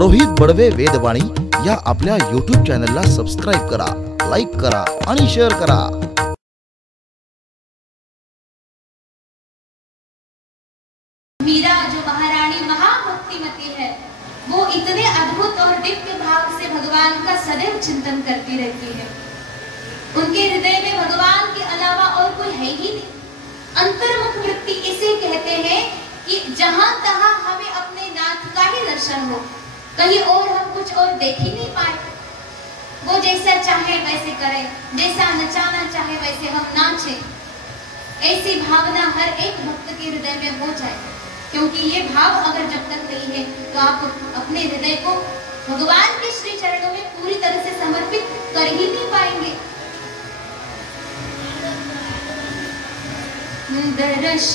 रोहित बडवे वेदवाणी या आपल्या YouTube चॅनलला सबस्क्राइब करा, लाईक करा आणि शेअर करा। मीरा जो महारानी महाभक्तिमती है, वो इतने अद्भुत और दिव्य भाव से भगवान का सदैव चिंतन करती रहती है। उनके हृदय में भगवान के अलावा और कोई है ही नहीं। अंतर्मुख वृत्ति इसे कहते हैं कि जहां तहां हमें अपने नाथ का ही दर्शन हो, कहीं और हम कुछ और देख ही नहीं पाए। वो जैसा चाहे वैसे करे, जैसा नचाना चाहे वैसे हम नाचें। ऐसी भावना हर एक भक्त के हृदय में हो जाए, क्योंकि ये भाव अगर जब तक नहीं है तो आप अपने हृदय को भगवान के श्री चरणों में पूरी तरह से समर्पित कर ही नहीं पाएंगे। दर्श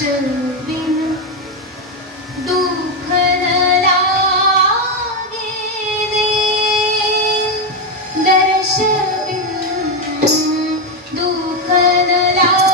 बिनु दुख न लागे दीन, दर्श बिनु दुख न लागे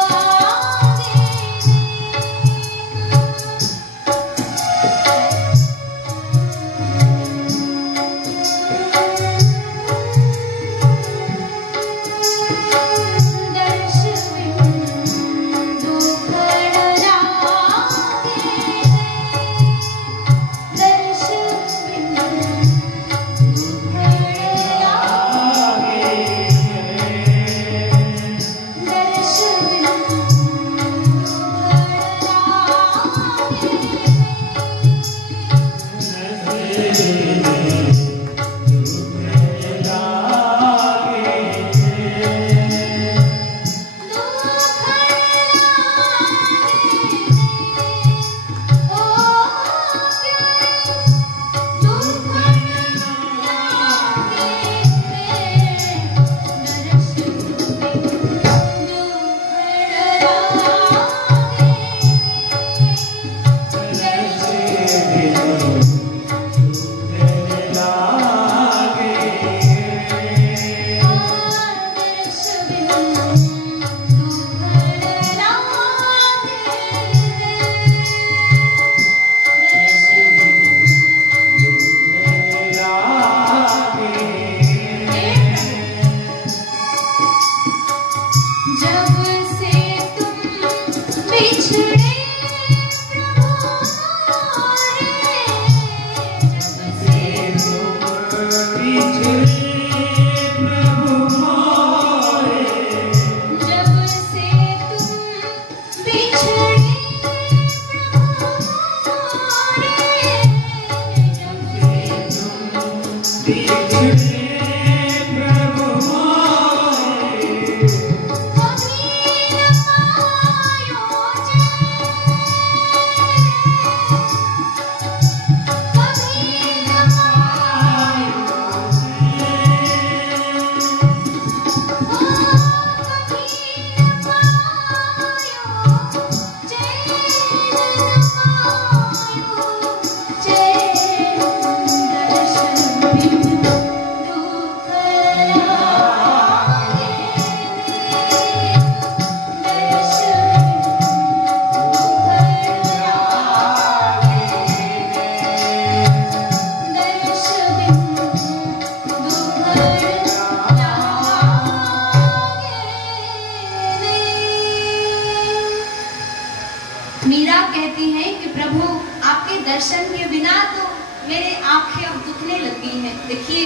दर्शन के बिना तो मेरे आंखें अब दुखने लगी हैं। देखिए,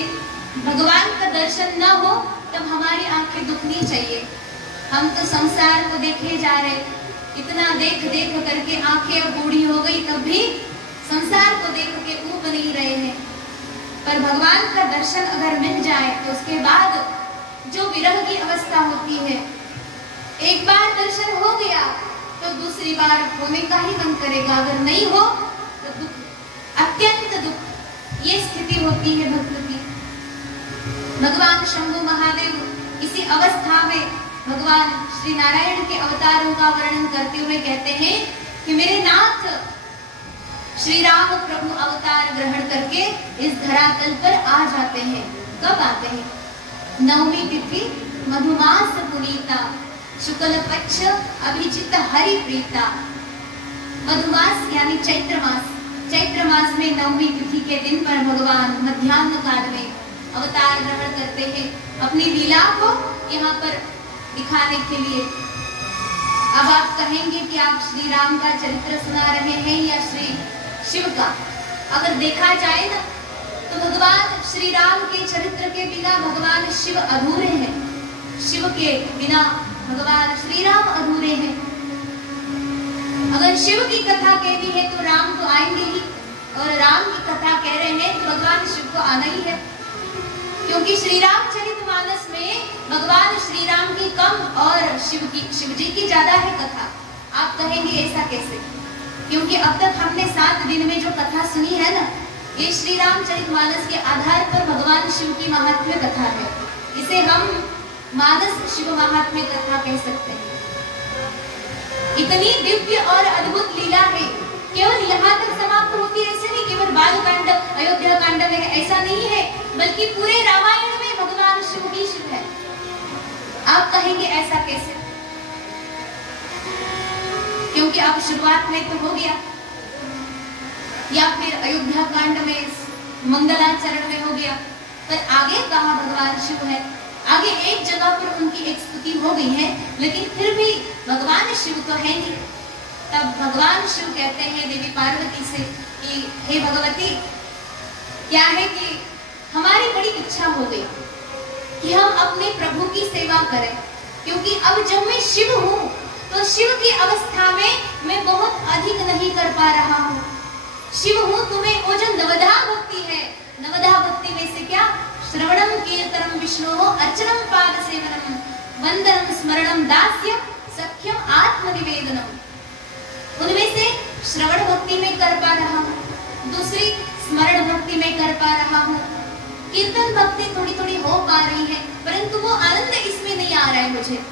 भगवान का दर्शन न हो तब हमारी आंखें दुखनी चाहिए। हम तो संसार को देखे जा रहे, इतना देख देख करके आंखें अब बूढ़ी हो गई, तब भी संसार को देख के ऊब नहीं रहे हैं। पर भगवान का दर्शन अगर मिल जाए तो उसके बाद जो विरह की अवस्था होती है, एक बार दर्शन हो गया तो दूसरी बार होने का ही मन करेगा, अगर नहीं हो तो दुख, अत्यंत दुख, ये स्थिति होती है भक्त की। भगवान शंभु महादेव इसी अवस्था में भगवान श्री नारायण के अवतारों का वर्णन करते हुए कहते हैं कि मेरे नाथ श्री राम प्रभु अवतार ग्रहण करके इस धरातल पर आ जाते हैं। कब आते हैं? नवमी तिथि मधुमास पुनीता, शुक्ल पक्ष अभिजित हरि प्रीता। मधुमास यानी चैत्र मास, चैत्र मास में नवमी तिथि के दिन पर भगवान मध्याह्न काल में अवतार ग्रहण करते हैं अपनी लीला को यहाँ पर दिखाने के लिए। अब आप कहेंगे कि आप श्री राम का चरित्र सुना रहे हैं या श्री शिव का। अगर देखा जाए ना तो भगवान श्री राम के चरित्र के बिना भगवान शिव अधूरे हैं, शिव के बिना भगवान श्री राम अधूरे हैं। अगर शिव की कथा कहनी है तो राम तो आएंगे ही, और राम की कथा कह रहे हैं तो भगवान शिव को आना ही है, क्योंकि श्री रामचरितमानस में भगवान श्री राम की कम और शिव जी की ज्यादा है कथा। आप कहेंगे ऐसा कैसे? क्योंकि अब तक हमने 7 दिन में जो कथा सुनी है ना, ये श्री रामचरितमानस के आधार पर भगवान शिव की महात्म्य कथा है। इसे हम मानस शिव महात्म्य कथा कह सकते हैं। इतनी दिव्य और अद्भुत लीला है, केवल यहाँ तक समाप्त होती है ऐसे नहीं, केवल बाल कांड अयोध्या कांड में है ऐसा नहीं है, बल्कि पूरे रामायण में भगवान शिव ही शिव है। आप कहेंगे ऐसा कैसे? क्योंकि अब शुरुआत में तो हो गया, या फिर अयोध्या कांड में मंगलाचरण में हो गया, पर आगे कहाँ भगवान शिव है? आगे एक जगह पर उनकी एक स्तुति हो गई है, लेकिन फिर भी भगवान शिव तो है नहीं। तब भगवान शिव कहते हैं देवी पार्वती से कि हे भगवती, क्या है कि हमारी बड़ी इच्छा हो गई कि हम अपने प्रभु की सेवा करें, क्योंकि अब जब मैं शिव हूँ तो शिव की अवस्था में मैं बहुत अधिक नहीं कर पा रहा हूँ। शिव हूँ तुम्हें वो जो नवधा भक्ति है, नवधा भक्ति में से क्या? श्रवणम कीर्तनम विष्णु अर्चनम पाद सेवनम वंदनम स्मरणम दास्यम सख्यम आत्मनिवेदनम। उनमें से श्रवण भक्ति में कर पा रहा हूँ, दूसरी स्मरण भक्ति में कर पा रहा हूँ, कीर्तन भक्ति थोड़ी थोड़ी हो पा रही है, परंतु वो आनंद इसमें नहीं आ रहा है मुझे।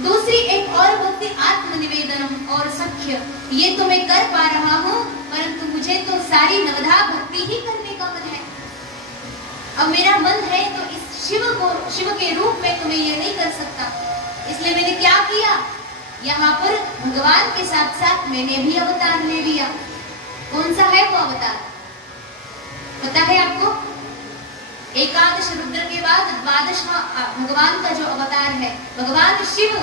दूसरी एक और भक्ति आत्मनिवेदनम और सख्य, ये तो मैं कर पा रहा हूँ, परंतु मुझे तो सारी नवधा भक्ति ही करने का मन है। अब मेरा मन है तो इस शिव के रूप में तो मैं ये नहीं कर सकता, इसलिए मैंने क्या किया? यहाँ पर भगवान के साथ साथ मैंने भी अवतार ले लिया। कौन सा है वो अवतार? पता है आपको? एकादश रुद्र के बाद 12वां भगवान का जो अवतार है भगवान शिव,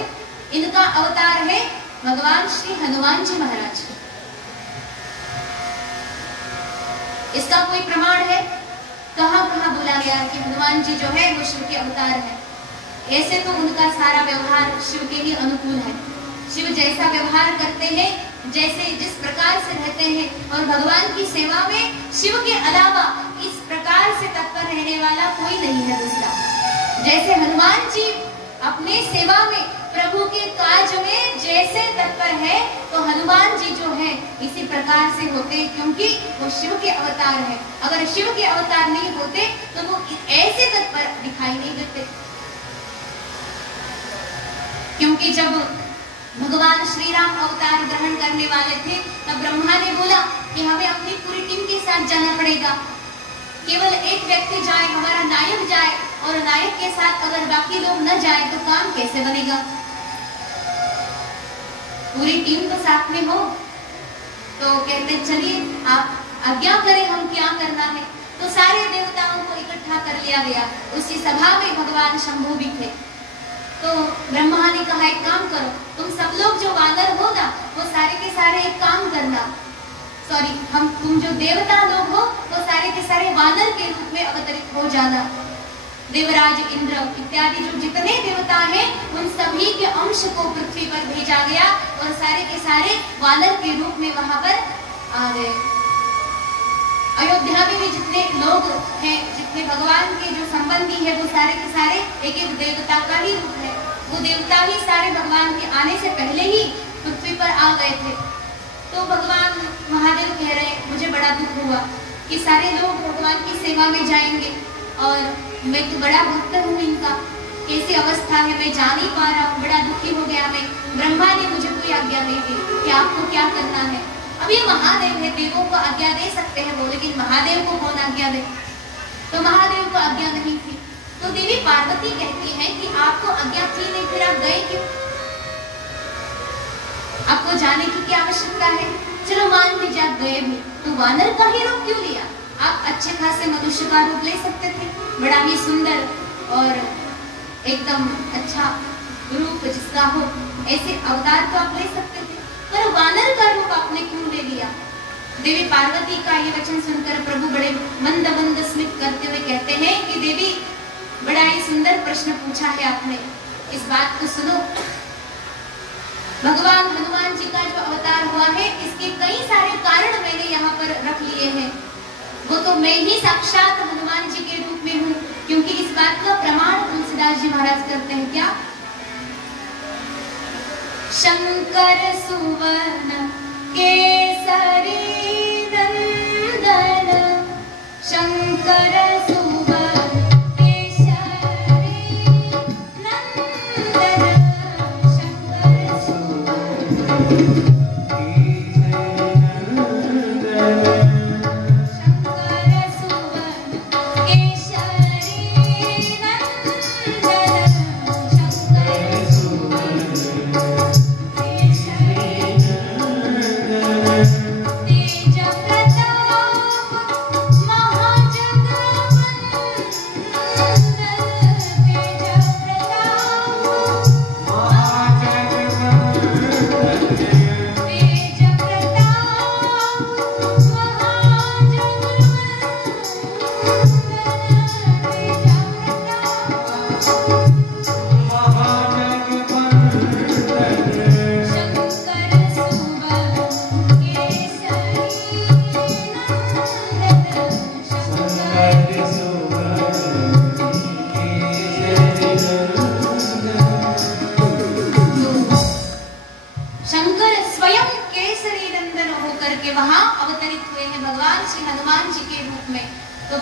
इनका अवतार है भगवान श्री हनुमान जी महाराज। इसका कोई प्रमाण है? कहाँ कहाँ बोला गया कि हनुमान जी जो है वो शिव के अवतार है? ऐसे तो उनका सारा व्यवहार शिव के लिए अनुकूल है। शिव जैसा व्यवहार करते हैं, जैसे जिस प्रकार से रहते हैं, और भगवान की सेवा में शिव के अलावा इस प्रकार से तत्पर रहने वाला कोई नहीं है दूसरा। जैसे हनुमान जी अपने सेवा में प्रभु के कार्य में जैसे तत्पर है, तो हनुमान जी जो है इसी प्रकार से होते हैं, क्योंकि वो शिव के अवतार है। अगर शिव के अवतार नहीं होते तो वो ऐसे तत्पर दिखाई नहीं देते। क्योंकि जब भगवान श्री राम अवतार ग्रहण करने वाले थे, तब ब्रह्मा ने बोला कि हमें अपनी पूरी टीम के साथ जाना पड़ेगा। केवल एक व्यक्ति जाए, हमारा नायक जाए, और नायक के साथ अगर बाकी लोग न जाए तो काम कैसे बनेगा? पूरी टीम तो साथ में हो। तो कहते चलिए आप आज्ञा करें, हम क्या करना है। तो सारे देवताओं को इकट्ठा कर लिया गया। उसी सभा में भगवान शंभु भी थे। तो ब्रह्मा ने कहा एक काम करो, तुम सब लोग जो वानर हो ना, वो सारे के सारे एक काम करना, तुम जो देवता लोग हो वो सारे के सारे वानर के रूप में अवतरित हो जाना। देवराज इंद्र इत्यादि जो जितने देवता हैं उन सभी के अंश को पृथ्वी पर भेजा गया, और सारे के सारे वानर के रूप में वहां पर आ गए। अयोध्या में भी जितने लोग हैं, जितने भगवान के जो संबंधी है, वो सारे के सारे एक एक देवता का ही रूप है। वो देवता ही सारे भगवान के आने से पहले ही पृथ्वी पर आ गए थे। तो भगवान महादेव कह रहे हैं, मुझे बड़ा दुख हुआ कि सारे लोग भगवान की सेवा में जाएंगे, और मैं तो बड़ा भक्त हूँ इनका, कैसी अवस्था है मैं जा नहीं पा रहा हूँ, बड़ा दुखी हो गया मैं। ब्रह्मा ने मुझे कोई आज्ञा नहीं दी कि आपको क्या करना है। अब ये महादेव है, देवों को आज्ञा दे सकते हैं वो, लेकिन महादेव को कौन आज्ञा दे? तो महादेव को आज्ञा नहीं थी। तो देवी पार्वती कहती है कि आपको आज्ञा थी नहीं, फिर आप गए क्यों? आपको जाने की क्या आवश्यकता है? चलो मान लीजिए आप गए भी, तो वानर का ही रूप क्यों लिया? आप अच्छे खासे मनुष्य का रूप ले सकते थे, बड़ा ही सुंदर और एकदम अच्छा रूप जिसका हो, ऐसे अवतार तो आप ले सकते थे, पर वानर का रूप आपने क्यों ले लिया? देवी पार्वती का ये वचन सुनकर प्रभु बड़े मंद मंद स्मित करते हुए कहते हैं कि देवी, बड़ा ही सुंदर प्रश्न पूछा है आपने, इस बात को सुनो। भगवान हनुमान जी का जो अवतार हुआ है, इसके कई सारे कारण मैंने यहाँ पर रख लिए हैं। वो तो मैं ही साक्षात हनुमान जी के रूप में हूँ, क्योंकि इस बात का प्रमाण तुलसीदास जी महाराज करते हैं। क्या? शंकर सुवन केसरी नंदन, शंकर सुवन केसरी नंदन, शंकर सुवन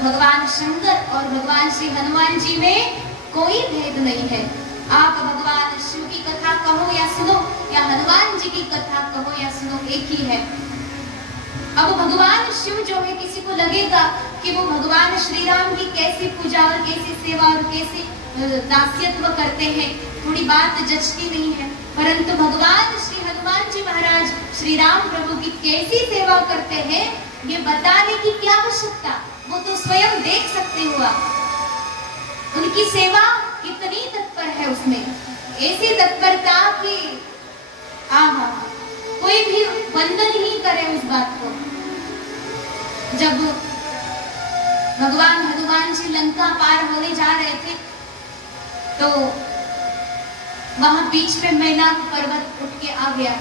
भगवान शंकर और भगवान श्री हनुमान जी में कोई भेद नहीं है। आप भगवान शिव की कथा कहो या सुनो, या हनुमान जी की कथा कहो या सुनो, एक ही है। अब भगवान शिव जो है, किसी को लगेगा कि वो भगवान श्री राम की कैसी पूजा और कैसी सेवा और कैसे दास्यत्व करते हैं, थोड़ी बात जचती नहीं है। परंतु भगवान श्री हनुमान जी महाराज श्री राम प्रभु की कैसी सेवा करते हैं, ये बताने की क्या आवश्यकता, वो तो स्वयं देख सकते हो आप। उनकी सेवा कितनी तत्पर है, उसमें ऐसी तत्परता कि आहा, कोई भी वंदन ही करे उस बात को। जब भगवान हनुमान जी लंका पार होने जा रहे थे, तो वहां बीच में मैनाक पर्वत उठ के आ गया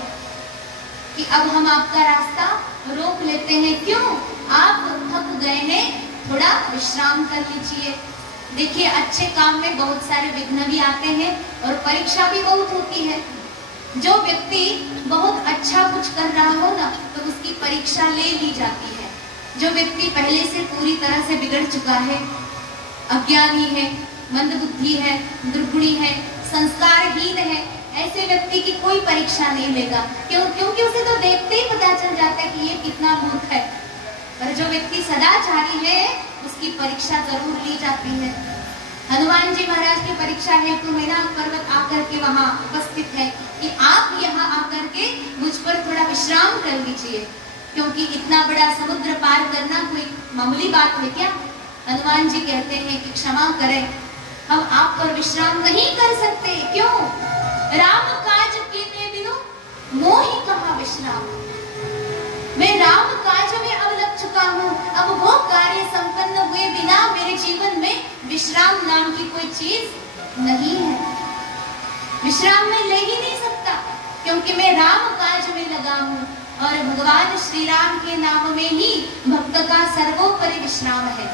कि अब हम आपका रास्ता रोक लेते हैं। क्यों? आप थक गए हैं, थोड़ा विश्राम कर लीजिए। देखिए, अच्छे काम में बहुत सारे विघ्न भी आते हैं और परीक्षा भी बहुत होती है। जो व्यक्ति बहुत अच्छा कुछ कर रहा हो ना, तो उसकी परीक्षा ले ली जाती है। जो व्यक्ति पहले से पूरी तरह से बिगड़ चुका है, अज्ञानी है, मंदबुद्धि है, दुर्गुणी है, संस्कारहीन है, ऐसे व्यक्ति की कोई परीक्षा नहीं लेगा। क्योंकि उसे तो देखते ही पता चल जाता है कि ये कितना मूर्ख है। पर जो व्यक्ति सदाचारी है, उसकी परीक्षा जरूर ली जाती है। हनुमान जी महाराज की परीक्षा है तो मैनाक पर्वत आकर के वहां उपस्थित है कि आप यहाँ आकर के मुझ पर थोड़ा विश्राम कर लीजिए, क्योंकि इतना बड़ा समुद्र पार करना कोई मामूली बात है क्या? हनुमान जी कहते हैं कि क्षमा करें, हम आप पर विश्राम नहीं कर सकते। क्यों? राम काज कीने बिनु मोहि कहा विश्राम। मैं राम काज में अब लग चुका हूँ, अब वो कार्य संपन्न हुए बिना मेरे जीवन में विश्राम नाम की कोई चीज नहीं है। विश्राम में ले ही नहीं सकता, क्योंकि मैं राम काज में लगा हूँ और भगवान श्री राम के नाम में ही भक्त का सर्वोपरि विश्राम है।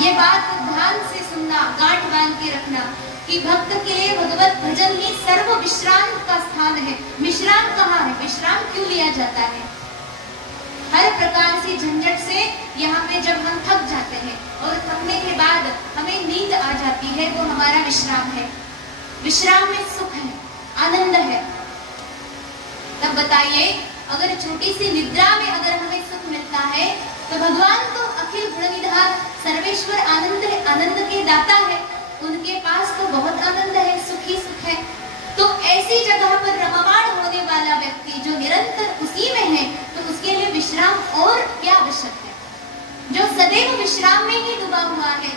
ये बात ध्यान से सुनना, गांठ बांध के रखना कि भक्त के लिए भगवत भजन ही सर्व विश्राम का स्थान है। विश्राम कहाँ है? विश्राम क्यों लिया जाता है? हर प्रकार से झंझट से यहाँ पे जब हम थक जाते हैं और थकने के बाद हमें नींद आ जाती है, वो हमारा विश्राम है। विश्राम में सुख है, आनंद है। तब बताइए, अगर छोटी सी निद्रा में अगर हमें सुख मिलता है, तो भगवान तो अखिल गुणनिधान सर्वेश्वर आनंद है, आनंद के दाता है, उनके पास तो बहुत आनंद है, सुख ही सुख है। तो ऐसी जगह पर रममाण होने वाला व्यक्ति जो निरंतर उसी में है, तो उसके लिए विश्राम और क्या आवश्यक है? जो सदैव विश्राम में ही डूबा हुआ है,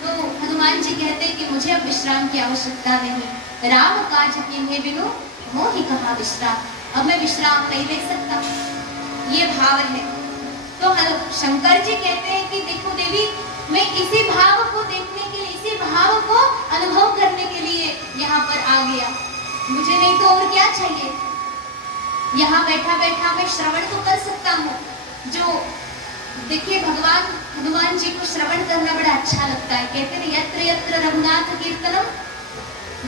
तो हनुमान जी कहते हैं कि मुझे अब विश्राम की आवश्यकता नहीं। राम काज कीन्हे बिनु मोहि कहा विश्राम, अब मैं विश्राम नहीं ले सकता। ये भाव है। तो शंकर जी कहते हैं कि देखो देवी, मैं इसी भाव को देखने के लिए, इसी भाव को अनुभव करने के लिए यहाँ पर आ गया, मुझे नहीं तो और क्या चाहिए। यहाँ बैठा बैठा मैं श्रवण तो कर सकता हूँ। जो देखिए, भगवान हनुमान जी को श्रवण करना बड़ा अच्छा लगता है। कहते हैं यत्र यत्र रघुनाथ कीर्तनम,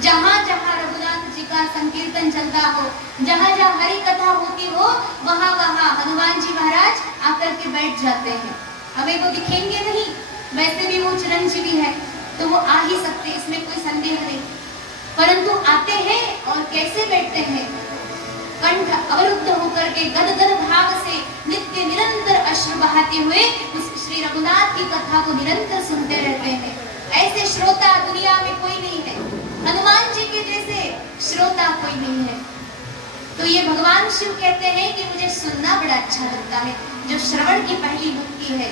जहाँ जहाँ रघुनाथ जी का संकीर्तन चलता हो, जहाँ जहाँ हरि कथा होती हो, वहाँ वहाँ हनुमान जी महाराज आकर के बैठ जाते हैं। हमें वो दिखेंगे नहीं, वैसे भी वो चिरंजीवी है, तो वो आ ही सकते, इसमें कोई संदेह नहीं, परंतु आते हैं और कैसे बैठते हैं? कंठ अवरुद्ध होकर के गदगद भाव से नित्य निरंतर अश्रु बहाते हुए उस श्री रघुनाथ की कथा को निरंतर सुनते रहते हैं। ऐसे श्रोता दुनिया में कोई नहीं है, हनुमान जी के जैसे श्रोता कोई नहीं है। तो ये भगवान शिव कहते हैं कि मुझे सुनना बड़ा अच्छा लगता है। जो श्रवण की पहली भक्ति है,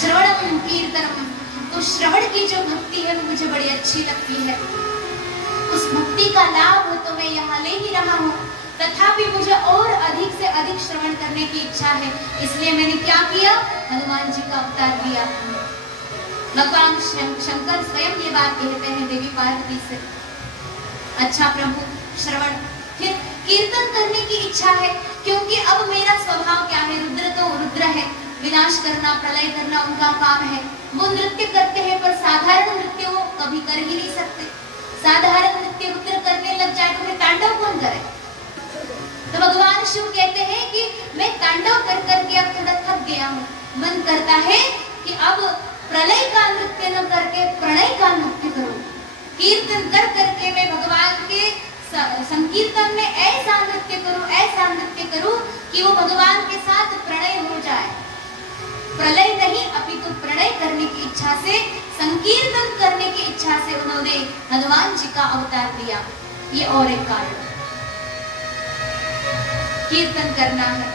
श्रवणम कीर्तनम, तो श्रवण की जो भक्ति है वो मुझे बड़ी अच्छी लगती है। उस भक्ति का लाभ तो मैं यहाँ ले ही रहा हूँ, तथापि मुझे और अधिक से अधिक श्रवण करने की इच्छा है। इसलिए मैंने क्या किया? हनुमान जी का अवतार लिया। भगवान शंकर स्वयं ये बात कहते हैं देवी पार्वती से, अच्छा प्रभु श्रवण, फिर कीर्तन करने की इच्छा है, क्योंकि अब मेरा स्वभाव क्या है? रुद्र तो रुद्र है, विनाश करना, प्रलय करना उनका काम है। वो नृत्य करते हैं, पर साधारण नृत्य वो कभी कर ही नहीं सकते। साधारण नृत्य रुद्र करने लग जाए तो फिर तांडव कौन करे? तो भगवान शिव कहते हैं कि मैं तांडव कर करके अब थोड़ा थक गया हूँ, मन करता है कि अब प्रलय का नृत्य न करके प्रणय का नृत्य करूं। कीर्तन कर करके मैं भगवान के संकीर्तन में ऐसा नृत्य करूं कि वो भगवान के साथ प्रणय हो जाए। प्रलय नहीं, अपितु प्रणय करने की इच्छा से, संकीर्तन करने की इच्छा से उन्होंने हनुमान जी का अवतार लिया। ये और एक कारण, कीर्तन करना है।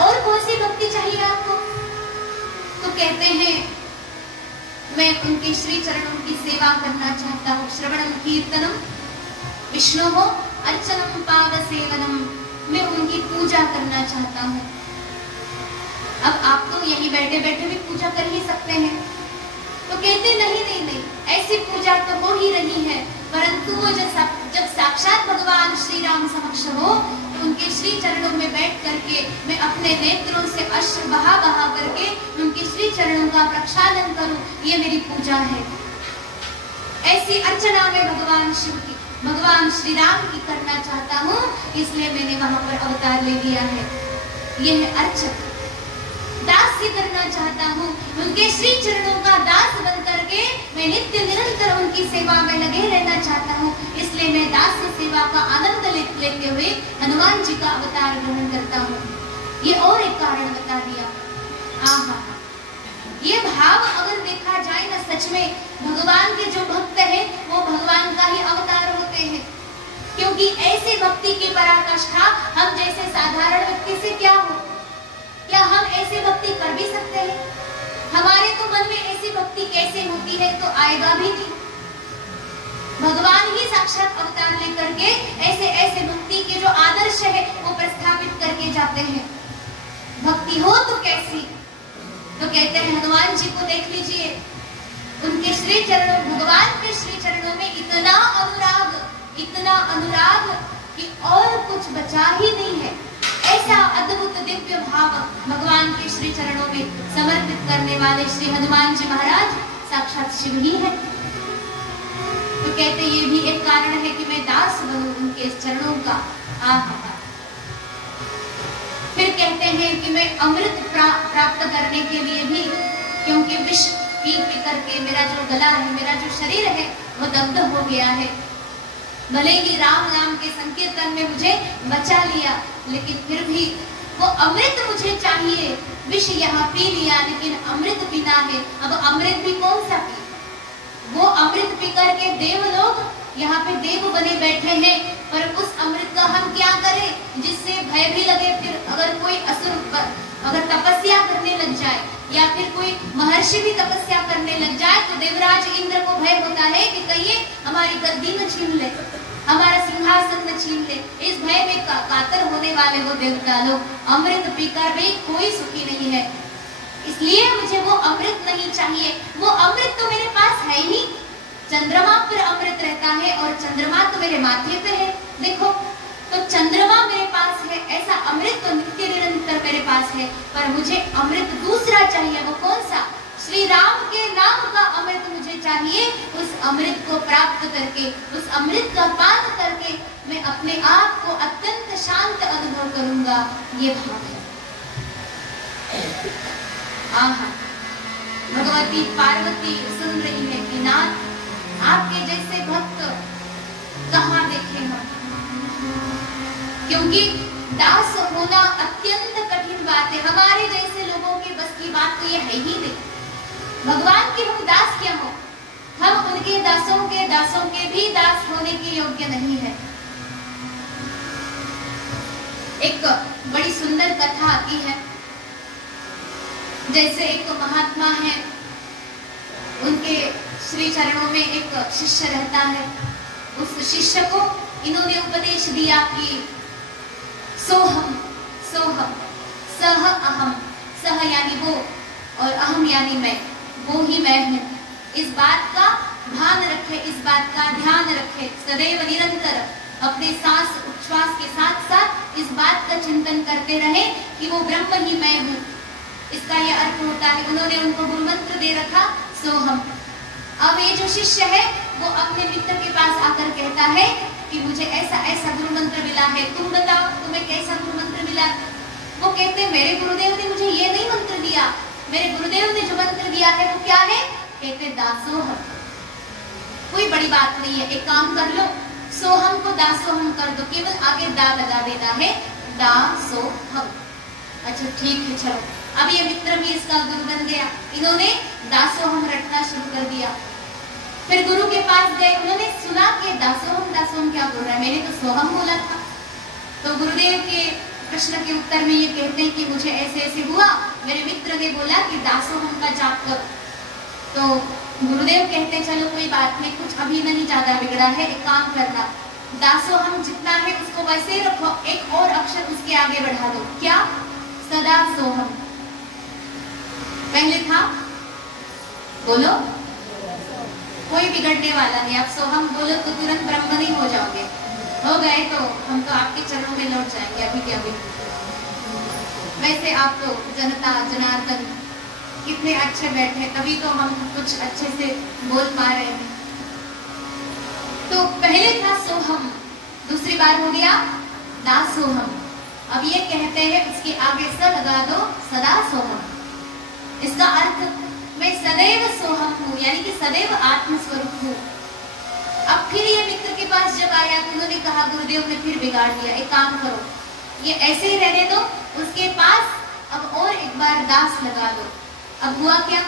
और कौन सी भक्ति चाहिए आपको? तो कहते हैं मैं उनके श्री चरणों की सेवा करना चाहता हूँ। श्रवणम कीर्तनम विष्णु हो अर्चनम पाद सेवनम, मैं उनकी पूजा करना चाहता हूँ। अब आप तो यहीं बैठे बैठे भी पूजा कर ही सकते हैं, तो कहते नहीं, ऐसी पूजा तो हो ही रही है, परंतु वो जब साक्षात भगवान श्री राम समक्ष हो, तो उनके श्री चरणों में बैठ करके मैं अपने नेत्रों से अश्रु बहा करके उनके श्री चरणों का प्रक्षालन करूं, ये मेरी पूजा है। ऐसी अर्चना में भगवान शिव की, भगवान श्री राम की करना चाहता हूँ, इसलिए मैंने वहां पर अवतार ले लिया है। ये है अर्चक। दास्य करना चाहता हूँ, उनके श्री चरणों का दास बन करके मैं नित्य निरंतर उनकी सेवा में लगे रहना चाहता हूँ, इसलिए मैं दास्य सेवा का आनंद लेते हुए हनुमान जी का अवतार ग्रहण करता हूँ। ये और एक कारण बता दिया। आहा, ये भाव अगर देखा जाए ना, सच में भगवान के जो भक्त हैं वो भगवान का ही अवतार होते हैं, क्योंकि ऐसे भक्ति की पराकाष्ठा हम जैसे साधारण व्यक्ति से क्या हो? क्या हम ऐसे भक्ति कर भी सकते हैं? हमारे तो मन में ऐसी भक्ति कैसे होती है, तो आएगा भी नहीं। भगवान ही साक्षात अवतार लेकर के ऐसे भक्ति के जो आदर्श है वो प्रस्थापित करके जाते हैं। भक्ति हो तो कैसी? तो कहते हैं हनुमान जी को देख लीजिए, उनके श्री चरणों, भगवान के श्री चरणों में इतना अनुराग कि और कुछ बचा ही नहीं है। ऐसा अद्भुत दिव्य भाव भगवान के श्री चरणों में समर्पित करने वाले श्री हनुमान जी महाराज साक्षात शिव ही है। तो कहते ये भी एक कारण है कि मैं दास बनूं उनके चरणों का। फिर कहते हैं कि मैं अमृत प्राप्त करने के लिए भी, क्योंकि विष पी करके मेरा जो गला है, मेरा जो शरीर है वो दग्ध हो गया है। भले ही राम नाम के संकीर्तन में मुझे बचा लिया, लेकिन फिर भी वो अमृत मुझे चाहिए। विष यहाँ पी लिया, लेकिन अमृत पीना है। अब अमृत भी कौन सा पी? वो अमृत पी करके देवलोक यहाँ पे देव बने बैठे हैं, पर उस अमृत का हम क्या करें जिससे भय भी लगे। फिर अगर कोई असुर अगर तपस्या करने लग जाए या फिर कोई महर्षि भी तपस्या करने लग जाए तो देवराज इंद्र को भय होता है कि कहिए हमारी गद्दी न छीन ले, हमारा सिंहासन न छीन ले। इस भय में कातर होने वाले वो देवता लोग अमृत पीकर भी कोई सुखी नहीं है। इसलिए मुझे वो अमृत नहीं चाहिए। वो अमृत तो मेरे पास है ही, चंद्रमा पर अमृत रहता है और चंद्रमा तो मेरे माथे पे है। देखो तो चंद्रमा मेरे पास है, ऐसा अमृत तो नित्य निरंतर मेरे पास है, पर मुझे अमृत दूसरा चाहिए। वो कौन सा? श्री राम के नाम का अमृत मुझे चाहिए। उस अमृत को प्राप्त करके, उस अमृत का पान करके मैं अपने आप को अत्यंत शांत अनुभव करूंगा। ये भाव है। आहा, भगवती पार्वती सुन रही है कि नाथ आपके जैसे भक्त कहाँ देखे हम, क्योंकि दास होना अत्यंत कठिन बात है। हमारे जैसे लोगों के बस की बात तो ये है ही नहीं। भगवान के हम दास क्या हो, हम उनके दासों के भी दास होने के योग्य नहीं है। एक बड़ी सुंदर कथा आती है। जैसे एक महात्मा है, उनके श्री चरणों में एक शिष्य रहता है। उस शिष्य को इन्होंने उपदेश दिया कि सोहम सोहम सह अहम, सह यानी वो और अहम यानी मैं, वो ही मैं हूँ। इस बात का भान रखे, इस बात का ध्यान रखे सदैव निरंतर, अपने सांस उच्छ्वास के साथ साथ इस बात का चिंतन करते रहे कि वो ब्रह्म ही मैं हूँ। इसका यह अर्थ होता है, उन्होंने उनको गुरु मंत्र दे रखा सोहम। अब ये जो शिष्य है वो अपने मित्र के पास आकर कहता है कि मुझे ऐसा ऐसा गुरु मंत्र मिला है, तुम बताओ तुम्हें कैसा गुरु मंत्र मिला। वो कहते हैं मेरे गुरुदेव ने मुझे ये नहीं मंत्र दिया, मेरे गुरुदेव ने जो मंत्र दिया है वो क्या है? कहते दासोहम। कोई बड़ी बात नहीं है, एक काम कर लो, सोहम को दासोहम कर दो, केवल आगे दा लगा देना है, दासोहम। अच्छा ठीक है, चलो। अब ये मित्र भी इसका गुरु बन गया। इन्होंने दासोहम रटना शुरू कर दिया। फिर गुरु के पास गए, उन्होंने सुना कि दासोहम दासोहम क्या बोल रहा है, मैंने तो सोहम बोला था। तो गुरुदेव के प्रश्न के उत्तर में ये कहते हैं कि मुझे ऐसे ऐसे हुआ, मेरे मित्र ने बोला कि दासोहम का जाप करो। तो गुरुदेव कहते चलो कोई बात नहीं, कुछ अभी नहीं ज्यादा बिगड़ा है, एक काम करना, दासोहम जितना है उसको वैसे ही रखो, एक और अक्षर उसके आगे बढ़ा दो। क्या? सदा सोहम। पहले था, बोलो, कोई बिगड़ने वाला नहीं। आप सोहम बोलो तो तुरंत ब्रह्म नहीं हो जाओगे। हो गए तो हम तो आपके चरणों में लौट जाएंगे अभी के अभी। वैसे आप तो जनता जनार्दन कितने अच्छे बैठे, तभी तो हम कुछ अच्छे से बोल पा रहे हैं। तो पहले था सोहम, दूसरी बार हो गया दासोहम। अब ये कहते हैं उसके आगे स लगा दो, सदा सोहम। इसका अर्थ मैं सदैव सोहम हूँ, यानी कि सदैव आत्म स्वरूप हूँ। अब फिर ये मित्र के पास जब आया तो उन्होंने कहा गुरुदेव ने फिर बिगाड़ दिया, एक काम करो ये ऐसे ही रहने दो, उसके पास अब और एक बार दास लगा दो। अब हुआ क्या?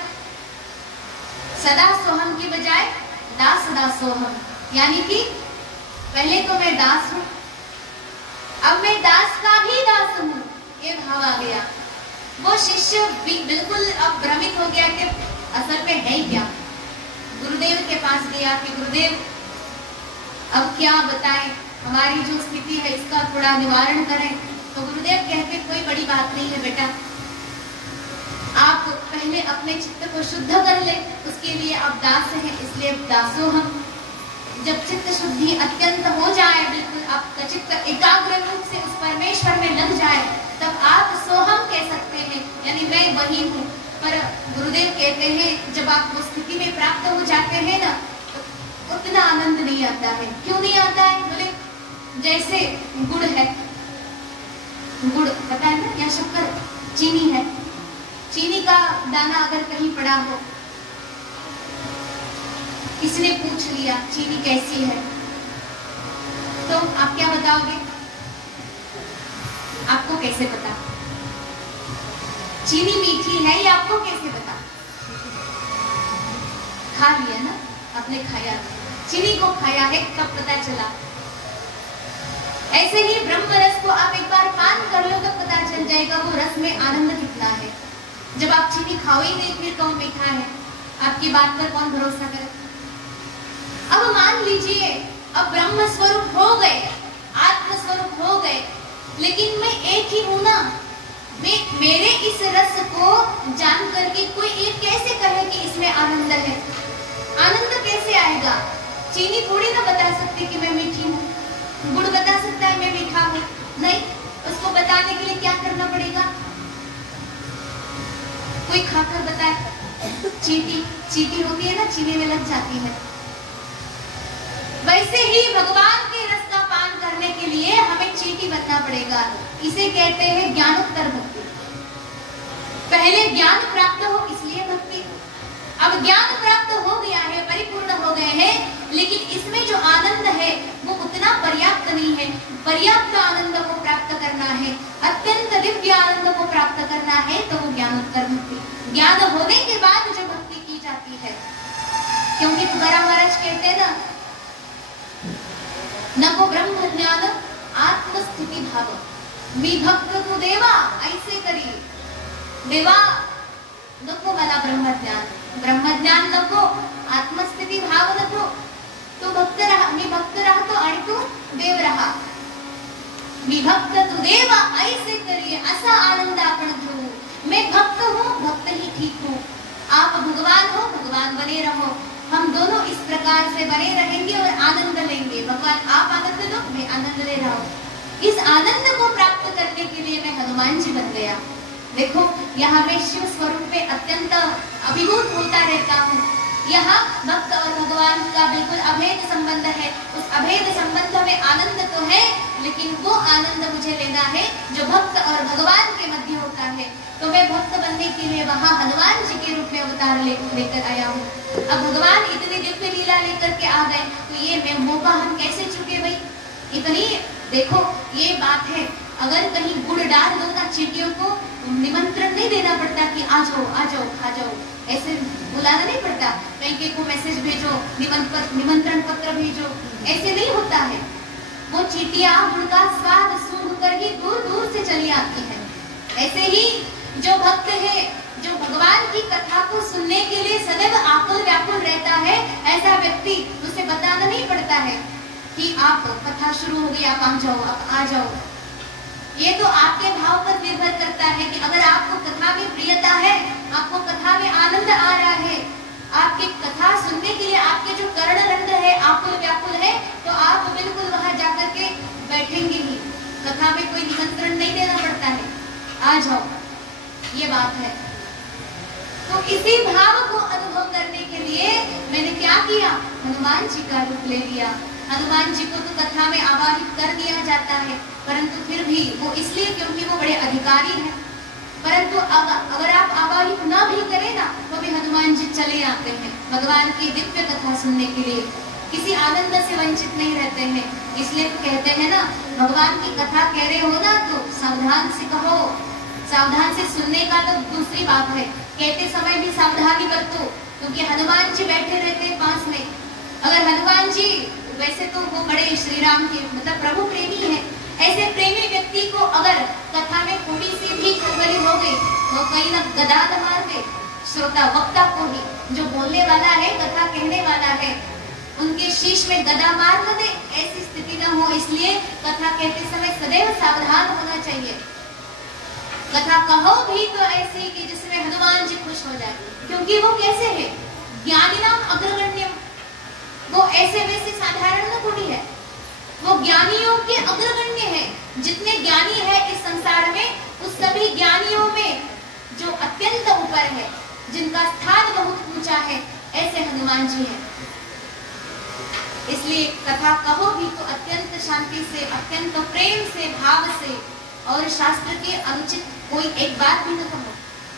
सदा सोहम की बजाय दास सदा सोहम, यानी कि पहले तो मैं दास हूँ, अब मैं दास का भी दास हूँ, ये भाव आ गया। वो शिष्य बिल्कुल अब भ्रमित हो गया कि असल में है क्या। गुरुदेव के पास गया कि गुरुदेव अब क्या बताएं, हमारी जो स्थिति है इसका थोड़ा निवारण करें। तो गुरुदेव कहते कोई बड़ी बात नहीं है बेटा, आप पहले अपने चित्त को शुद्ध कर ले, उसके लिए आप दास हैं, इसलिए दासो हम। जब चित्त शुद्धि अत्यंत हो जाए, बिल्कुल आपका चित्त एकाग्र रूप से उस परमेश्वर में लग जाए, तब आप सोहम कह सकते हैं, यानी मैं वही हूँ। पर गुरुदेव कहते हैं जब आप वो स्थिति में प्राप्त हो जाते हैं ना, तो उतना आनंद नहीं आता है। क्यों नहीं आता है? बोले जैसे गुड़ है, गुड़ पता है ना, या शक्कर, चीनी है, चीनी का दाना अगर कहीं पड़ा हो, किसने पूछ लिया चीनी कैसी है, तो आप क्या बताओगे? आपको कैसे पता चीनी मीठी है, या आपको कैसे पता? खा लिया ना, आपने खाया, चीनी को खाया है तब पता चला। ऐसे ही ब्रह्म रस को आप एक बार पान कर लो तो पता चल जाएगा वो रस में आनंद कितना है। जब आप चीनी खाओ ही नहीं फिर कौन मीठा है, आपकी बात पर कौन भरोसा करे। अब मान लीजिए अब ब्रह्म स्वरूप हो गए, आत्म स्वरूप हो गए, लेकिन मैं एक ही हूं ना। मेरे इस रस को जान करके कोई एक कैसे कहे कि इसमें आनंद है? आनंद कैसे आएगा? चीनी थोड़ी ना बता सकती कि मैं मीठी हूँ, गुड़ बता सकता है मैं मीठा हूँ? नहीं, उसको बताने के लिए क्या करना पड़ेगा? कोई खाकर बताए। चीटी होती है ना, चीनी में लग जाती है। वैसे ही भगवान के रस का पान करने के लिए हमें चीटी बनना पड़ेगा। इसे कहते हैं ज्ञानोत्तर भक्ति। पहले ज्ञान प्राप्त हो इसलिए भक्ति। अब ज्ञान प्राप्त हो गया है, परिपूर्ण हो गए हैं, लेकिन इसमें जो आनंद है वो उतना पर्याप्त नहीं है। पर्याप्त आनंद को प्राप्त करना है, अत्यंत दिव्य आनंद को प्राप्त करना है तो वो ज्ञानोत्तर भक्ति। ज्ञान होने के बाद जो भक्ति की जाती है, क्योंकि तुकाराम महाराज कहते हैं ना, नको ब्रह्म ज्ञान आत्मस्थिति भाव, विभक्त तू देवा ऐसे करी। देवा नको मला ब्रह्म ज्ञान नको, आत्मस्थिती भाव नको। तू भक्त राहा, मी भक्त राहतो आणि तू देव राहा। विभक्त तू देवा ऐसे करिए, असा आनंद आपण घेऊ। मैं भक्त हूँ, भक्त ही ठीक हूँ। आप भगवान हो, भगवान बने रहो। हम दोनों इस प्रकार से बने रहेंगे और आनंद लेंगे। भगवान आप आनंद लो, मैं आनंद ले रहा हूँ। इस आनंद को प्राप्त करने के लिए मैं हनुमान जी बन गया। देखो यहाँ मैं शिव स्वरूप में अत्यंत अभिभूत होता रहता हूँ। यहाँ भक्त और भगवान का बिल्कुल अभेद संबंध है। उस अभेद संबंध में आनंद तो है, लेकिन वो आनंद मुझे लेना है जो भक्त और भगवान के मध्य होता है। तो मैं भक्त बनने के लिए वहाँ हनुमान जी के रूप में अवतार लेकर आया हूँ। अब भगवान इतनी दिव्य लीला लेकर के आ गए तो ये मैं मौका हम कैसे चुके भाई? इतनी देखो ये बात है, अगर कहीं गुड़ डाल दो ना चींटियों को, निमंत्रण नहीं देना पड़ता कि आ जाओ खा जाओ, ऐसे बुलाना नहीं पड़ता। कहीं को मैसेज भेजो, निमंत्रण पत्र भेजो, ऐसे नहीं होता है। वो चींटियां गुड़ का स्वाद सूंघ कर ही दूर दूर से चली आती है। ऐसे ही जो भक्त है, जो भगवान की कथा को सुनने के लिए सदैव आकुल व्याकुल रहता है, ऐसा व्यक्ति, उसे बताना नहीं पड़ता है कि आप कथा शुरू हो गई, आप आ जाओ। ये तो आपके भाव पर निर्भर करता है कि अगर आपको कथा में प्रियता है, आपको कथा में आनंद आ रहा है, आपकी कथा सुनने के लिए आपके जो कर्ण रंध्र है आकुल व्याकुल है, तो आप बिल्कुल वहां जाकर के बैठेंगे ही। कथा में कोई निमंत्रण नहीं देना पड़ता है, आ जाओ, ये बात है। तो इसी भाव को अनुभव करने के लिए मैंने क्या किया? हनुमान जी का रूप ले लिया। हनुमान जी को तो कथा में आवाहित कर दिया जाता है, परंतु फिर भी वो इसलिए क्योंकि वो बड़े अधिकारी हैं। परंतु अगर आप आवाहित न भी करें ना, तो भी हनुमान जी चले आते हैं भगवान की दिव्य कथा सुनने के लिए। किसी आनंद से वंचित नहीं रहते हैं। इसलिए तो कहते हैं ना, भगवान की कथा कह रहे हो ना तो सावधान से कहो। सावधान से सुनने का तो दूसरी बात है, कहते समय भी सावधानी बरतो, क्योंकि हनुमान जी बैठे रहते हैं पास में। अगर हनुमान जी, वैसे तो वो बड़े श्री राम के मतलब प्रभु प्रेमी है, ऐसे प्रेमी व्यक्ति को अगर कथा में थोड़ी सी भी खलबली हो गई तो कहीं ना गदा मार दे श्रोता वक्ता को ही, जो बोलने वाला है, कथा कहने वाला है, उनके शीश में गदा मार न दे, ऐसी स्थिति न हो। इसलिए कथा कहते समय सदैव सावधान होना चाहिए। कथा कहो भी तो ऐसे कि जिसमें हनुमान जी खुश हो जाए, क्योंकि वो कैसे है? ज्ञानी नाम अग्रगण्य, वो ऐसे वैसे साधारण न थोड़ी है, वो ज्ञानियों के अग्रगण्य है। जितने ज्ञानी है इस संसार में, उस सभी ज्ञानियों में जो अत्यंत ऊपर है, जिनका स्थान बहुत ऊंचा है, ऐसे हनुमान जी हैं। इसलिए कथा कहो भी तो अत्यंत शांति से, अत्यंत प्रेम से, भाव से, और शास्त्र के अनुचित कोई एक बात भी न कहो।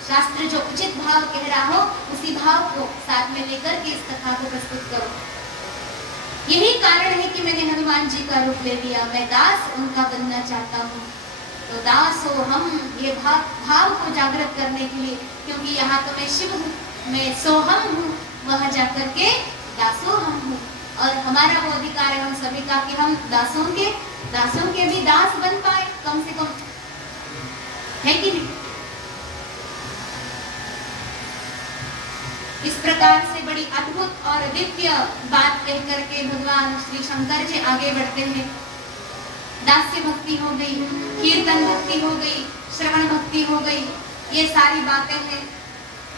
शास्त्र जो उचित भाव कह रहा हो, उसी भाव को साथ में लेकर के इस कथा को प्रस्तुत करो। यही कारण है कि मैंने हनुमान जी का रूप ले लिया। मैं दास उनका बनना चाहता हूँ। तो दास हो हम, ये भाव को जागृत करने के लिए, क्योंकि यहाँ तो मैं शिव हूँ, मैं सोहम हूँ, वहां जाकर के दासो हम हूँ। और हमारा वो अधिकार है हम सभी का कि हम दासों के भी दास बन पाए कम से कम, है कि नहीं? इस प्रकार से बड़ी अद्भुत और दिव्य बात कह करके भगवान श्री शंकर जी आगे बढ़ते हैं। दास्य भक्ति हो गई, कीर्तन भक्ति हो गई, श्रवण भक्ति हो गई, ये सारी बातें हैं।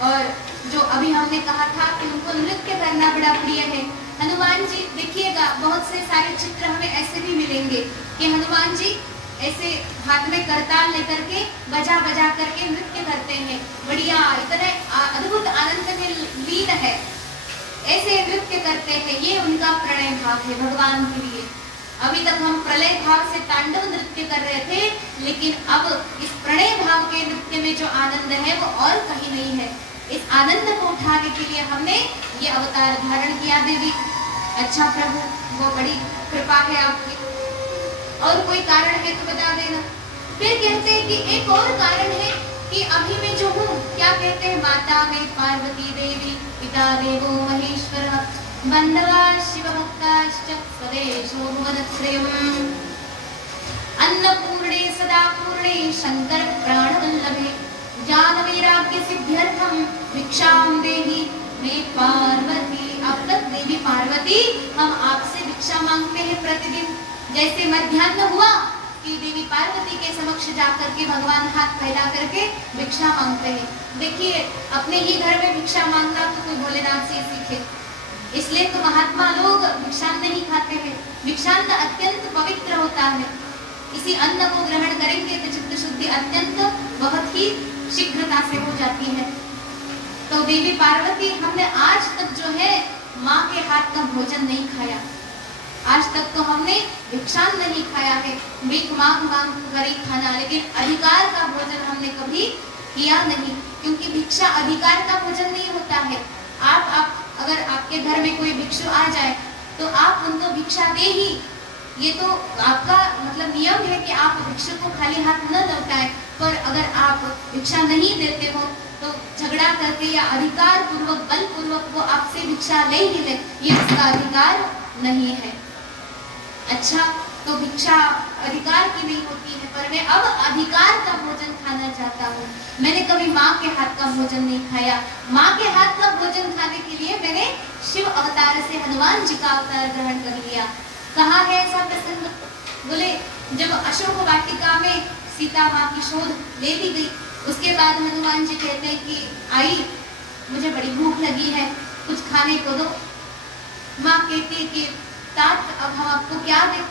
और जो अभी हमने कहा था कि उनको नृत्य करना बड़ा प्रिय है। हनुमान जी देखिएगा, बहुत से सारे चित्र हमें ऐसे भी मिलेंगे कि हनुमान जी ऐसे हाथ में करताल लेकर के बजा बजा करके नृत्य करते हैं। बढ़िया, इतना अद्भुत आनंद में लीन है, ऐसे नृत्य करते हैं। ये उनका प्रणय भाव है भगवान के लिए। अभी तक हम प्रलय भाव से तांडव नृत्य कर रहे थे, लेकिन अब इस प्रणय भाव के नृत्य में जो आनंद है वो और कहीं नहीं है। इस आनंद को उठाने के लिए हमने ये अवतार धारण किया देवी। अच्छा प्रभु, वो बड़ी कृपा है आपकी। और कोई कारण है तो बता देना। फिर कहते हैं कि एक और कारण है कि अभी मैं जो हूँ, क्या कहते हैं, माता में पार्वती देवी, पिता देवो महेश्वर, बंधवा शिव भक्ताश्च स्वदेशो भुवनत्रयम्, अन्नपूर्णे सदा पूर्णे शंकर प्राणवल्लभे, ज्ञान वैराग्य सिद्ध्यर्थम भिक्षाम देहि मे पार्वती। अब तक देवी पार्वती हम आपसे भिक्षा मांगते हैं प्रतिदिन। जैसे मध्याह्न हुआ कि देवी पार्वती के समक्ष जाकर के भगवान हाथ फैला करके भिक्षा मांगते हैं। देखिए, अपने ही घर में भिक्षा मांगना तो कोई भोलेनाथ से सीखे, इसलिए तो महात्मा लोग भिक्षान्न नहीं खाते हैं। भिक्षान्न अत्यंत पवित्र होता है। इसी अन्न को ग्रहण करेंगे तो चित्त शुद्धि अत्यंत बहुत ही शीघ्रता से हो जाती है। तो देवी पार्वती, हमने आज तक जो है माँ के हाथ का भोजन नहीं खाया। आज तक तो हमने भिक्षान्न नहीं खाया है, भीख मांग मांग कर ही खाना, लेकिन अधिकार का भोजन हमने कभी किया नहीं, क्योंकि भिक्षा अधिकार का भोजन नहीं होता है। आप अगर आपके घर में कोई भिक्षु आ जाए तो आप उनको भिक्षा दे ही, ये तो आपका मतलब नियम है कि आप भिक्षु को खाली हाथ न लौटाएं। पर अगर आप भिक्षा नहीं देते हो तो झगड़ा करके या अधिकार पूर्वक बल पूर्वक वो आपसे भिक्षा ले ही ले, ये उसका अधिकार नहीं है। अच्छा, तो भिक्षा अधिकार की नहीं होती है, पर मैं अब अधिकार का भोजन खाना चाहता हूँ। मैंने कभी माँ के हाथ का भोजन नहीं खाया। माँ के हाथ का भोजन खाने के लिए मैंने शिव अवतार से हनुमान जी का अवतार ग्रहण कर लिया। कहाँ है ऐसा प्रसंग? बोले, जब अशोक वाटिका में सीता माँ की शोध ले ली गई, उसके बाद हनुमान जी कहते हैं कि आई, मुझे बड़ी भूख लगी है, कुछ खाने को दो। माँ कहती है कि तात, अब हम आपको क्या दें?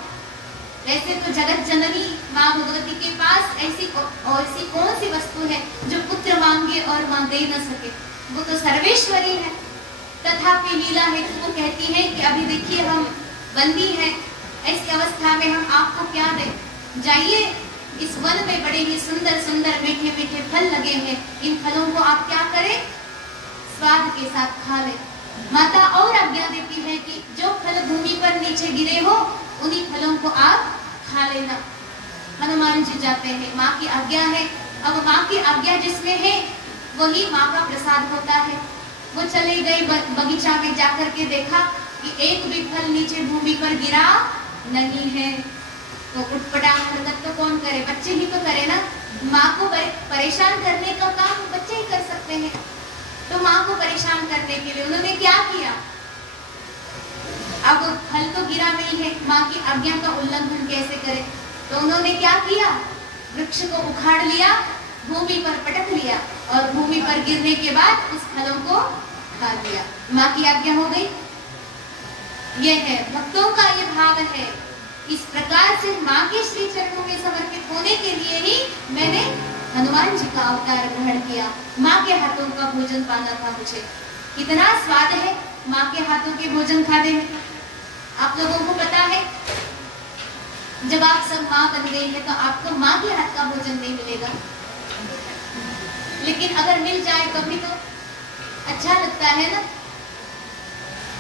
ऐसे तो जगत जननी माँ भगवती के पास ऐसी कौन सी वस्तु है जो पुत्र मांगे और माँ दे न सके? वो तो सर्वेश्वरी है। तथापि लीला है तो वो कहती है कि अभी देखिए हम बंदी हैं, ऐसी अवस्था में हम आपको क्या दें? जाइए, इस वन में बड़े ही सुंदर सुंदर मीठे मीठे फल लगे हैं, इन फलों को आप क्या करें? स्वाद के साथ खा लें। माता और आज्ञा देती है कि जो फल भूमि पर नीचे गिरे हो उन्हीं फलों को आप खा लेना। हनुमान जी जाते हैं, माँ की आज्ञा है। अब माँ की आज्ञा जिसमें है वही माँ का प्रसाद होता है। वो चले गए बगीचा में, जाकर के देखा कि एक भी फल नीचे भूमि पर गिरा नहीं है। तो उठपटांग हरकत तो कौन करे? बच्चे ही तो करे ना। माँ को परेशान करने का काम बच्चे ही कर सकते हैं। तो माँ को परेशान करने के लिए उन्होंने क्या किया? अब फल तो गिरा नहीं है, माँ की आज्ञा का उल्लंघन कैसे करे? तो उन्होंने क्या किया? वृक्ष को उखाड़ लिया, भूमि पर पटक लिया और भूमि पर गिरने के बाद उस फलों को खा लिया। माँ की आज्ञा हो गई। यह है भक्तों का ये भाव है। इस प्रकार से माँ के श्री चरणों में समर्पित होने के लिए ही मैंने हनुमान जी का अवतार ग्रहण किया। माँ के हाथों का भोजन पाना था मुझे। कितना स्वाद है माँ के हाथों के भोजन खाने में। आप लोगों को पता है, जब आप सब माँ बन गई है तो आपको माँ के हाथ का भोजन नहीं मिलेगा, लेकिन अगर मिल जाए कभी तो अच्छा लगता है ना।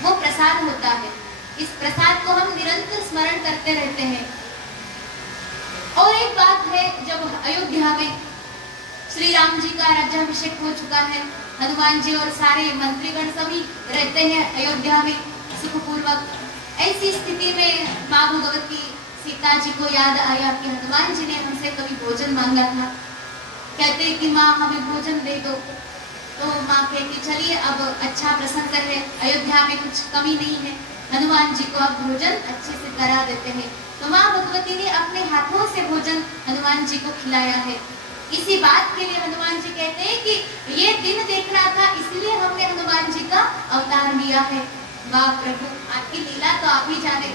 वो प्रसाद होता है। इस प्रसाद को हम निरंतर स्मरण करते रहते हैं। और एक बात है, जब अयोध्या में श्री राम जी का राज्याभिषेक हो चुका है, हनुमान जी और सारे मंत्रीगण सभी रहते हैं अयोध्या में सुखपूर्वक। ऐसी स्थिति में माँ भगवती सीता जी को याद आया कि हनुमान जी ने हमसे कभी भोजन मांगा था। कहते कि माँ हमें भोजन दे दो। तो माँ कहती चलिए अब अच्छा प्रसंग है, अयोध्या में कुछ कमी नहीं है, हनुमान जी को अब भोजन अच्छे से करा देते हैं। तो माँ भगवती ने अपने हाथों से भोजन हनुमान जी को खिलाया है। इसी बात के लिए हनुमान जी कहते हैं कि ये दिन देखना था, इसलिए हमने हनुमान जी का अवतार लिया है। वाह प्रभु, आपकी लीला तो आप ही जाने।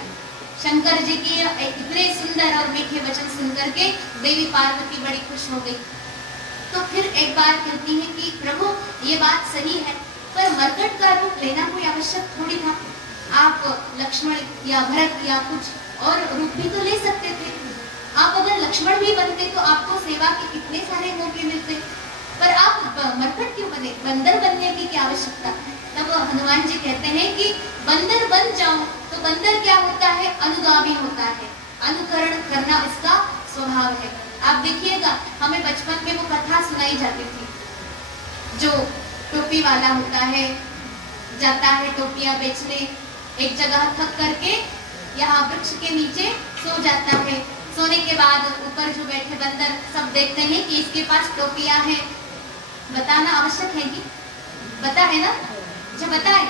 शंकर जी की इतने सुंदर और मीठे वचन सुनकर के देवी पार्वती बड़ी खुश हो गई। तो फिर एक बार कहती है कि प्रभु ये बात सही है, पर मरकट का रूप लेना कोई आवश्यक थोड़ी था। आप लक्ष्मण या भरत या कुछ और रूप भी तो ले सकते थे। आप अगर लक्ष्मण भी बनते तो आपको सेवा के कितने सारे मौके मिलते, पर आप मरकट क्यों बने? बंदर बनने की क्या आवश्यकता? तब हनुमान जी कहते हैं कि बंदर बन जाऊं तो बंदर क्या होता है? अनुगामी होता है, अनुकरण करना इसका स्वभाव है। आप देखिएगा हमें बचपन में वो कथा सुनाई जाती थी, जो टोपी वाला होता है, जाता है टोपियां बेचने, एक जगह थक करके यहाँ वृक्ष के नीचे सो जाता है। सोने के बाद ऊपर जो बैठे बंदर सब देखते हैं कि इसके पास टोपियां हैं। बताना आवश्यक है कि पता है ना? जो बताए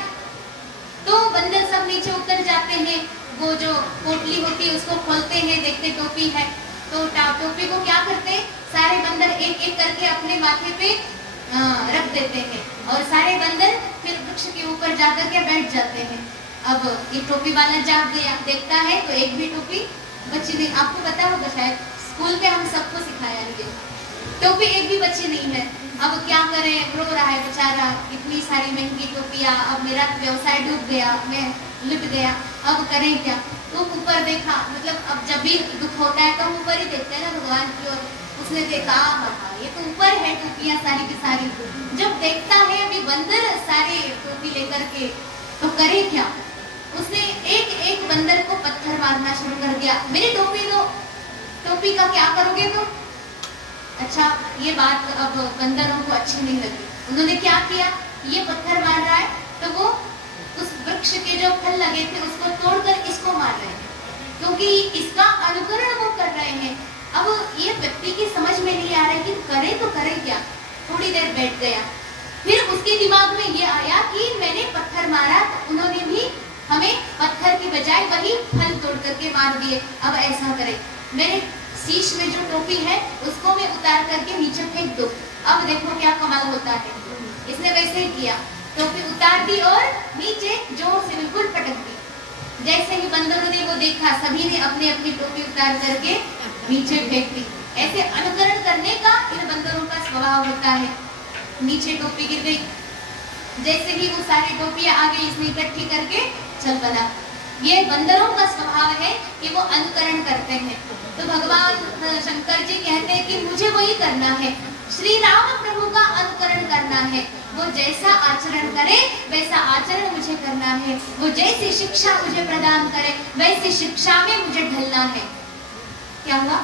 तो बंदर सब नीचे उतर जाते हैं, वो जो पोटली होती है उसको खोलते हैं, देखते टोपी है। तो टोपी को क्या करते हैं? सारे बंदर एक एक करके अपने माथे पे रख देते हैं और सारे बंदर फिर वृक्ष के ऊपर जाकर के बैठ जाते हैं। अब ये टोपी वाला जाग गया, देखता है तो एक भी टोपी बची नहीं। आपको पता होगा शायद स्कूल में हम सबको सिखाया है, टोपी एक भी बची नहीं है। अब क्या करें, रो रहा है बेचारा, इतनी सारी महंगी टोपियां, अब मेरा व्यवसाय डूब गया, मैं लुट गया, अब करें क्या? तो ऊपर देखा, मतलब अब जब भी दुख होता है तो ऊपर ही देखते हैं ना भगवान की ओर। उसने देखा ये तो ऊपर है टोपियां सारी की सारी। जब देखता है अभी बंदर सारे टोपी लेकर के, तो करे क्या? उसने एक एक बंदर को पत्थर मारना शुरू कर दिया। मेरी टोपी दो, टोपी का क्या करोगे तुम? अच्छा, ये बात अब बंदरों को अच्छी नहीं लगी। उन्होंने क्या किया? ये पत्थर मार रहा है तो वो उस वृक्ष के जो फल लगे थे उसको तोड़कर इसको मार रहे हैं, क्योंकि इसका अनुकरण वो कर रहे हैं। अब ये व्यक्ति की समझ में नहीं आ रहा है कि करे तो करे क्या। थोड़ी देर बैठ गया, फिर उसके दिमाग में ये आया कि मैंने पत्थर मारा तो उन्होंने भी हमें पत्थर की बजाय वही फल तोड़ करके मार दिए। अब ऐसा करे, मेरे शीश में जो टोपी है उसको मैं उतार करके नीचे फेंक दो। अब देखो क्या कमाल होता है। इसने वैसे ही किया, टोपी उतार दी और नीचे जोर से बिल्कुल पटक दी। जैसे ही बंदरों ने वो देखा, सभी ने अपनी अपनी टोपी उतार करके नीचे फेंक दी। ऐसे अनुकरण करने का इन बंदरों का स्वभाव होता है। नीचे टोपी गिर गई, जैसे ही वो सारी टोपियां आ गई इसने इकट्ठी करके चल बना। ये बंदरों का स्वभाव है कि वो अनुकरण करते हैं। तो भगवान शंकर जी कहते हैं कि मुझे वही करना है, श्री राम प्रभु का अनुकरण करना है। वो जैसा आचरण करे वैसा आचरण मुझे करना है, वो जैसी शिक्षा मुझे प्रदान करे वैसी शिक्षा में मुझे ढलना है। क्या हुआ?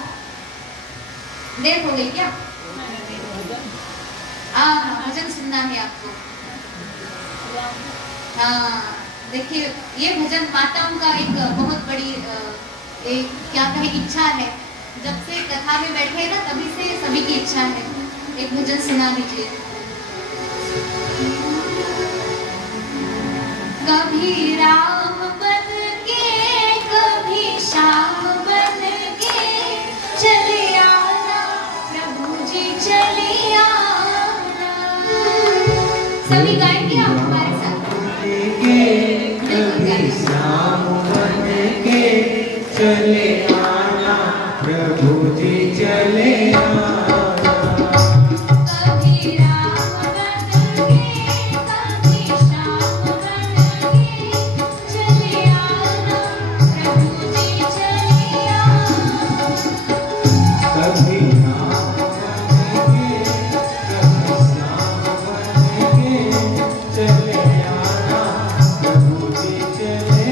देर हो गई क्या? भजन सुनना है आपको। हाँ, देखिए ये भजन माताओं का एक बहुत बड़ी क्या कहे इच्छा है। जब से कथा में बैठे ना तभी से सभी की इच्छा है। एक भजन सुना दीजिए। कभी राम बन के कभी श्याम बन के चले आना प्रभु जी चले आना। सभी गाएंगे आप हमारे साथ। कभी श्याम बन के चले आना प्रभु जी चले आना। चले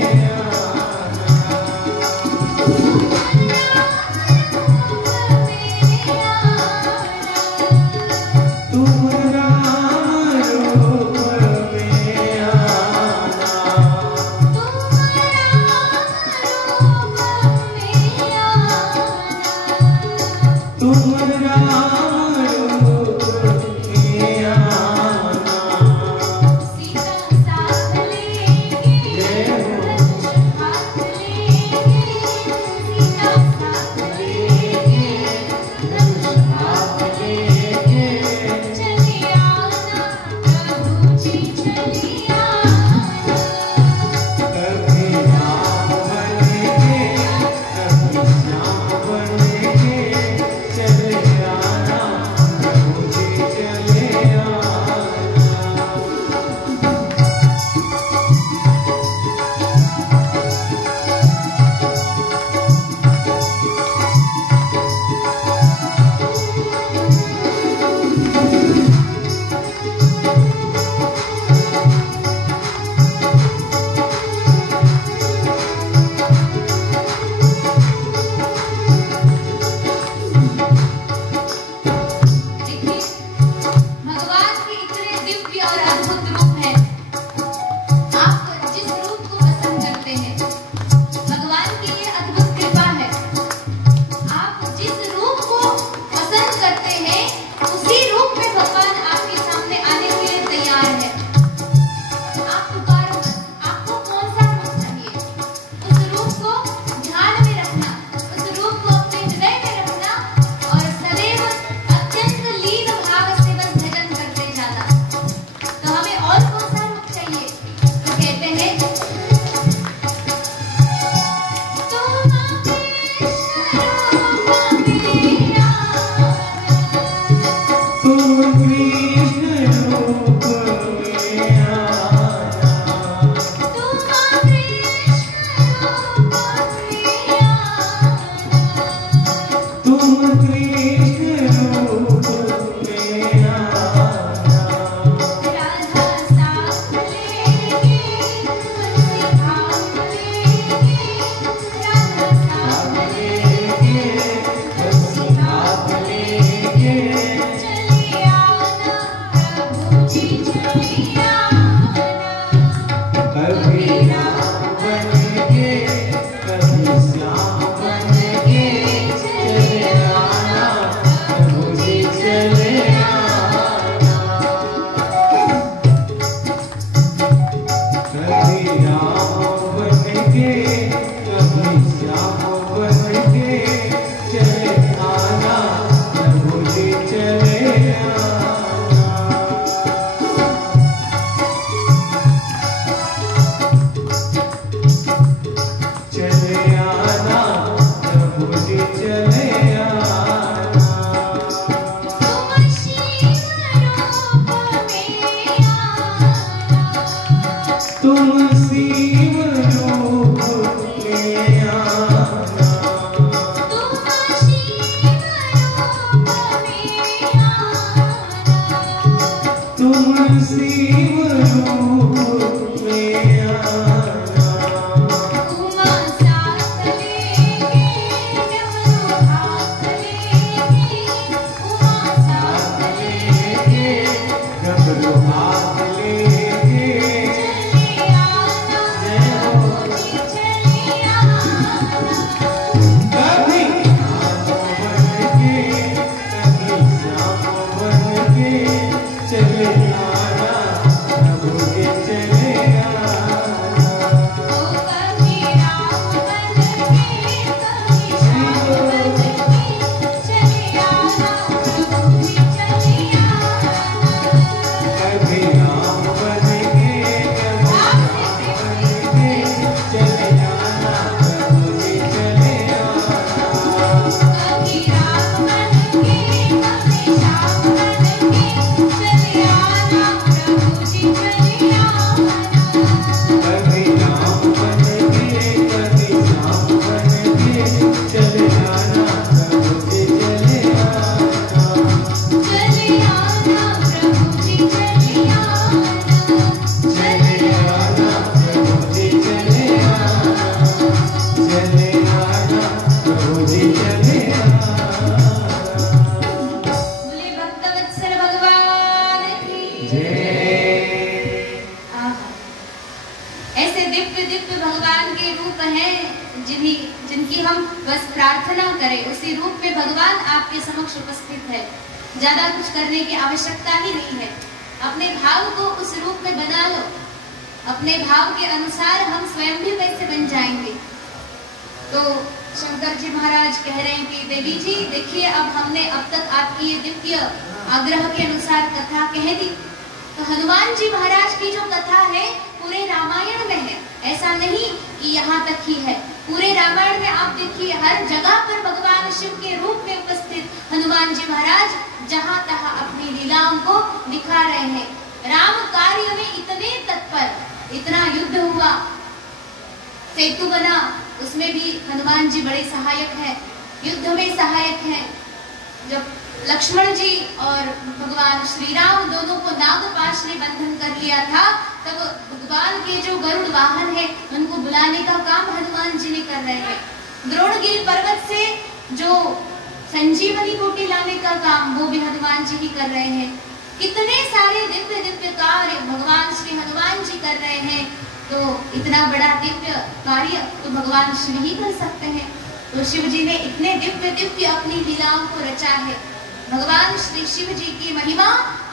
तुम शिव रूप में आना, तुम शिव रूप में आना, तुम शिव रूप में आना। उमा साथ लेके डमरू हाथ लेके, उमा साथ लेके डमरू हाथ लेके चले आना प्रभु जी चले आना। कभी राम बन के कभी श्याम बन के चले आना प्रभु जी चले आना। ओ कभी राम बन के कभी श्याम बन के चले आना प्रभु जी चले आना। कभी राम बन के कभी श्याम बन के चले आना प्रभु जी चले आना। कभी राम बन के कभी श्याम बन के चले आना प्रभु जी चले आना। कभी राम बन के कभी श्याम बन के चले आना प्रभु जी चले आना। चले आना प्रभु जी चले आना। चले आना प्रभु जी चले आना। चले आना प्रभु जी चले आना। बोले भक्तवत्सल भगवान की जय। आहा। ऐसे दिव्य दिव्य भगवान के रूप हैं जिनकी हम बस प्रार्थना करें, उसी रूप में भगवान आपके समक्ष उपस्थित है। ज्यादा कुछ करने की आवश्यकता ही नहीं है। अपने भाव को उस रूप में बना लो, अपने भाव के अनुसार हम स्वयं भी वैसे बन जाएंगे। तो शंकर जी महाराज कह रहे हैं कि देवी जी देखिए, अब हमने अब तक आपकी ये दिव्य आग्रह के अनुसार कथा कह दी। तो हनुमान जी महाराज की जो कथा है पूरे रामायण में है, ऐसा नहीं कि यहाँ तक ही है। पूरे रामायण में आप देखिए हर जगह पर भगवान शिव के रूप में उपस्थित हनुमान जी महाराज जहाँ तहाँ अपनी लीलाओं को दिखा रहे हैं। राम कार्य में इतने तत्पर, इतना युद्ध हुआ, सेतु बना, उसमें भी हनुमान जी बड़े सहायक हैं, युद्ध में सहायक हैं। जब लक्ष्मण जी और भगवान श्री राम दोनों को नागपाश ने बंधन कर लिया था, तब भगवान के जो गरुड़ वाहन है उनको बुलाने का काम हनुमान जी ने कर रहे हैं। द्रोणगिरि पर्वत से जो संजीवनी बूटी लाने का काम वो भी हनुमान जी ही कर रहे हैं। कितने सारे दिव्य दिव्य कार्य भगवान श्री हनुमान जी कर रहे हैं। तो इतना बड़ा दिव्य कार्य तो भगवान शिव ही कर सकते हैं। तो शिव जी ने इतने दिव्य दिव्य अपनी लीलाओं को रचा है। भगवान श्री शिव जी की महिमा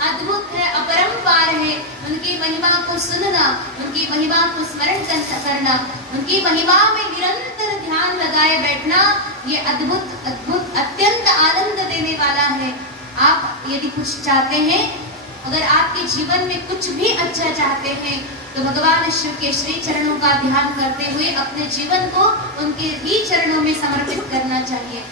अद्भुत है, अपरंपार है। उनकी महिमा को सुनना, उनकी महिमा को स्मरण करना, उनकी महिमा में निरंतर ध्यान लगाए बैठना, ये अद्भुत अद्भुत अत्यंत आनंद देने वाला है। आप यदि कुछ चाहते हैं, अगर आपके जीवन में कुछ भी अच्छा चाहते हैं, तो भगवान शिव के श्री चरणों का ध्यान करते हुए अपने जीवन को उनके ही चरणों में समर्पित करना चाहिए।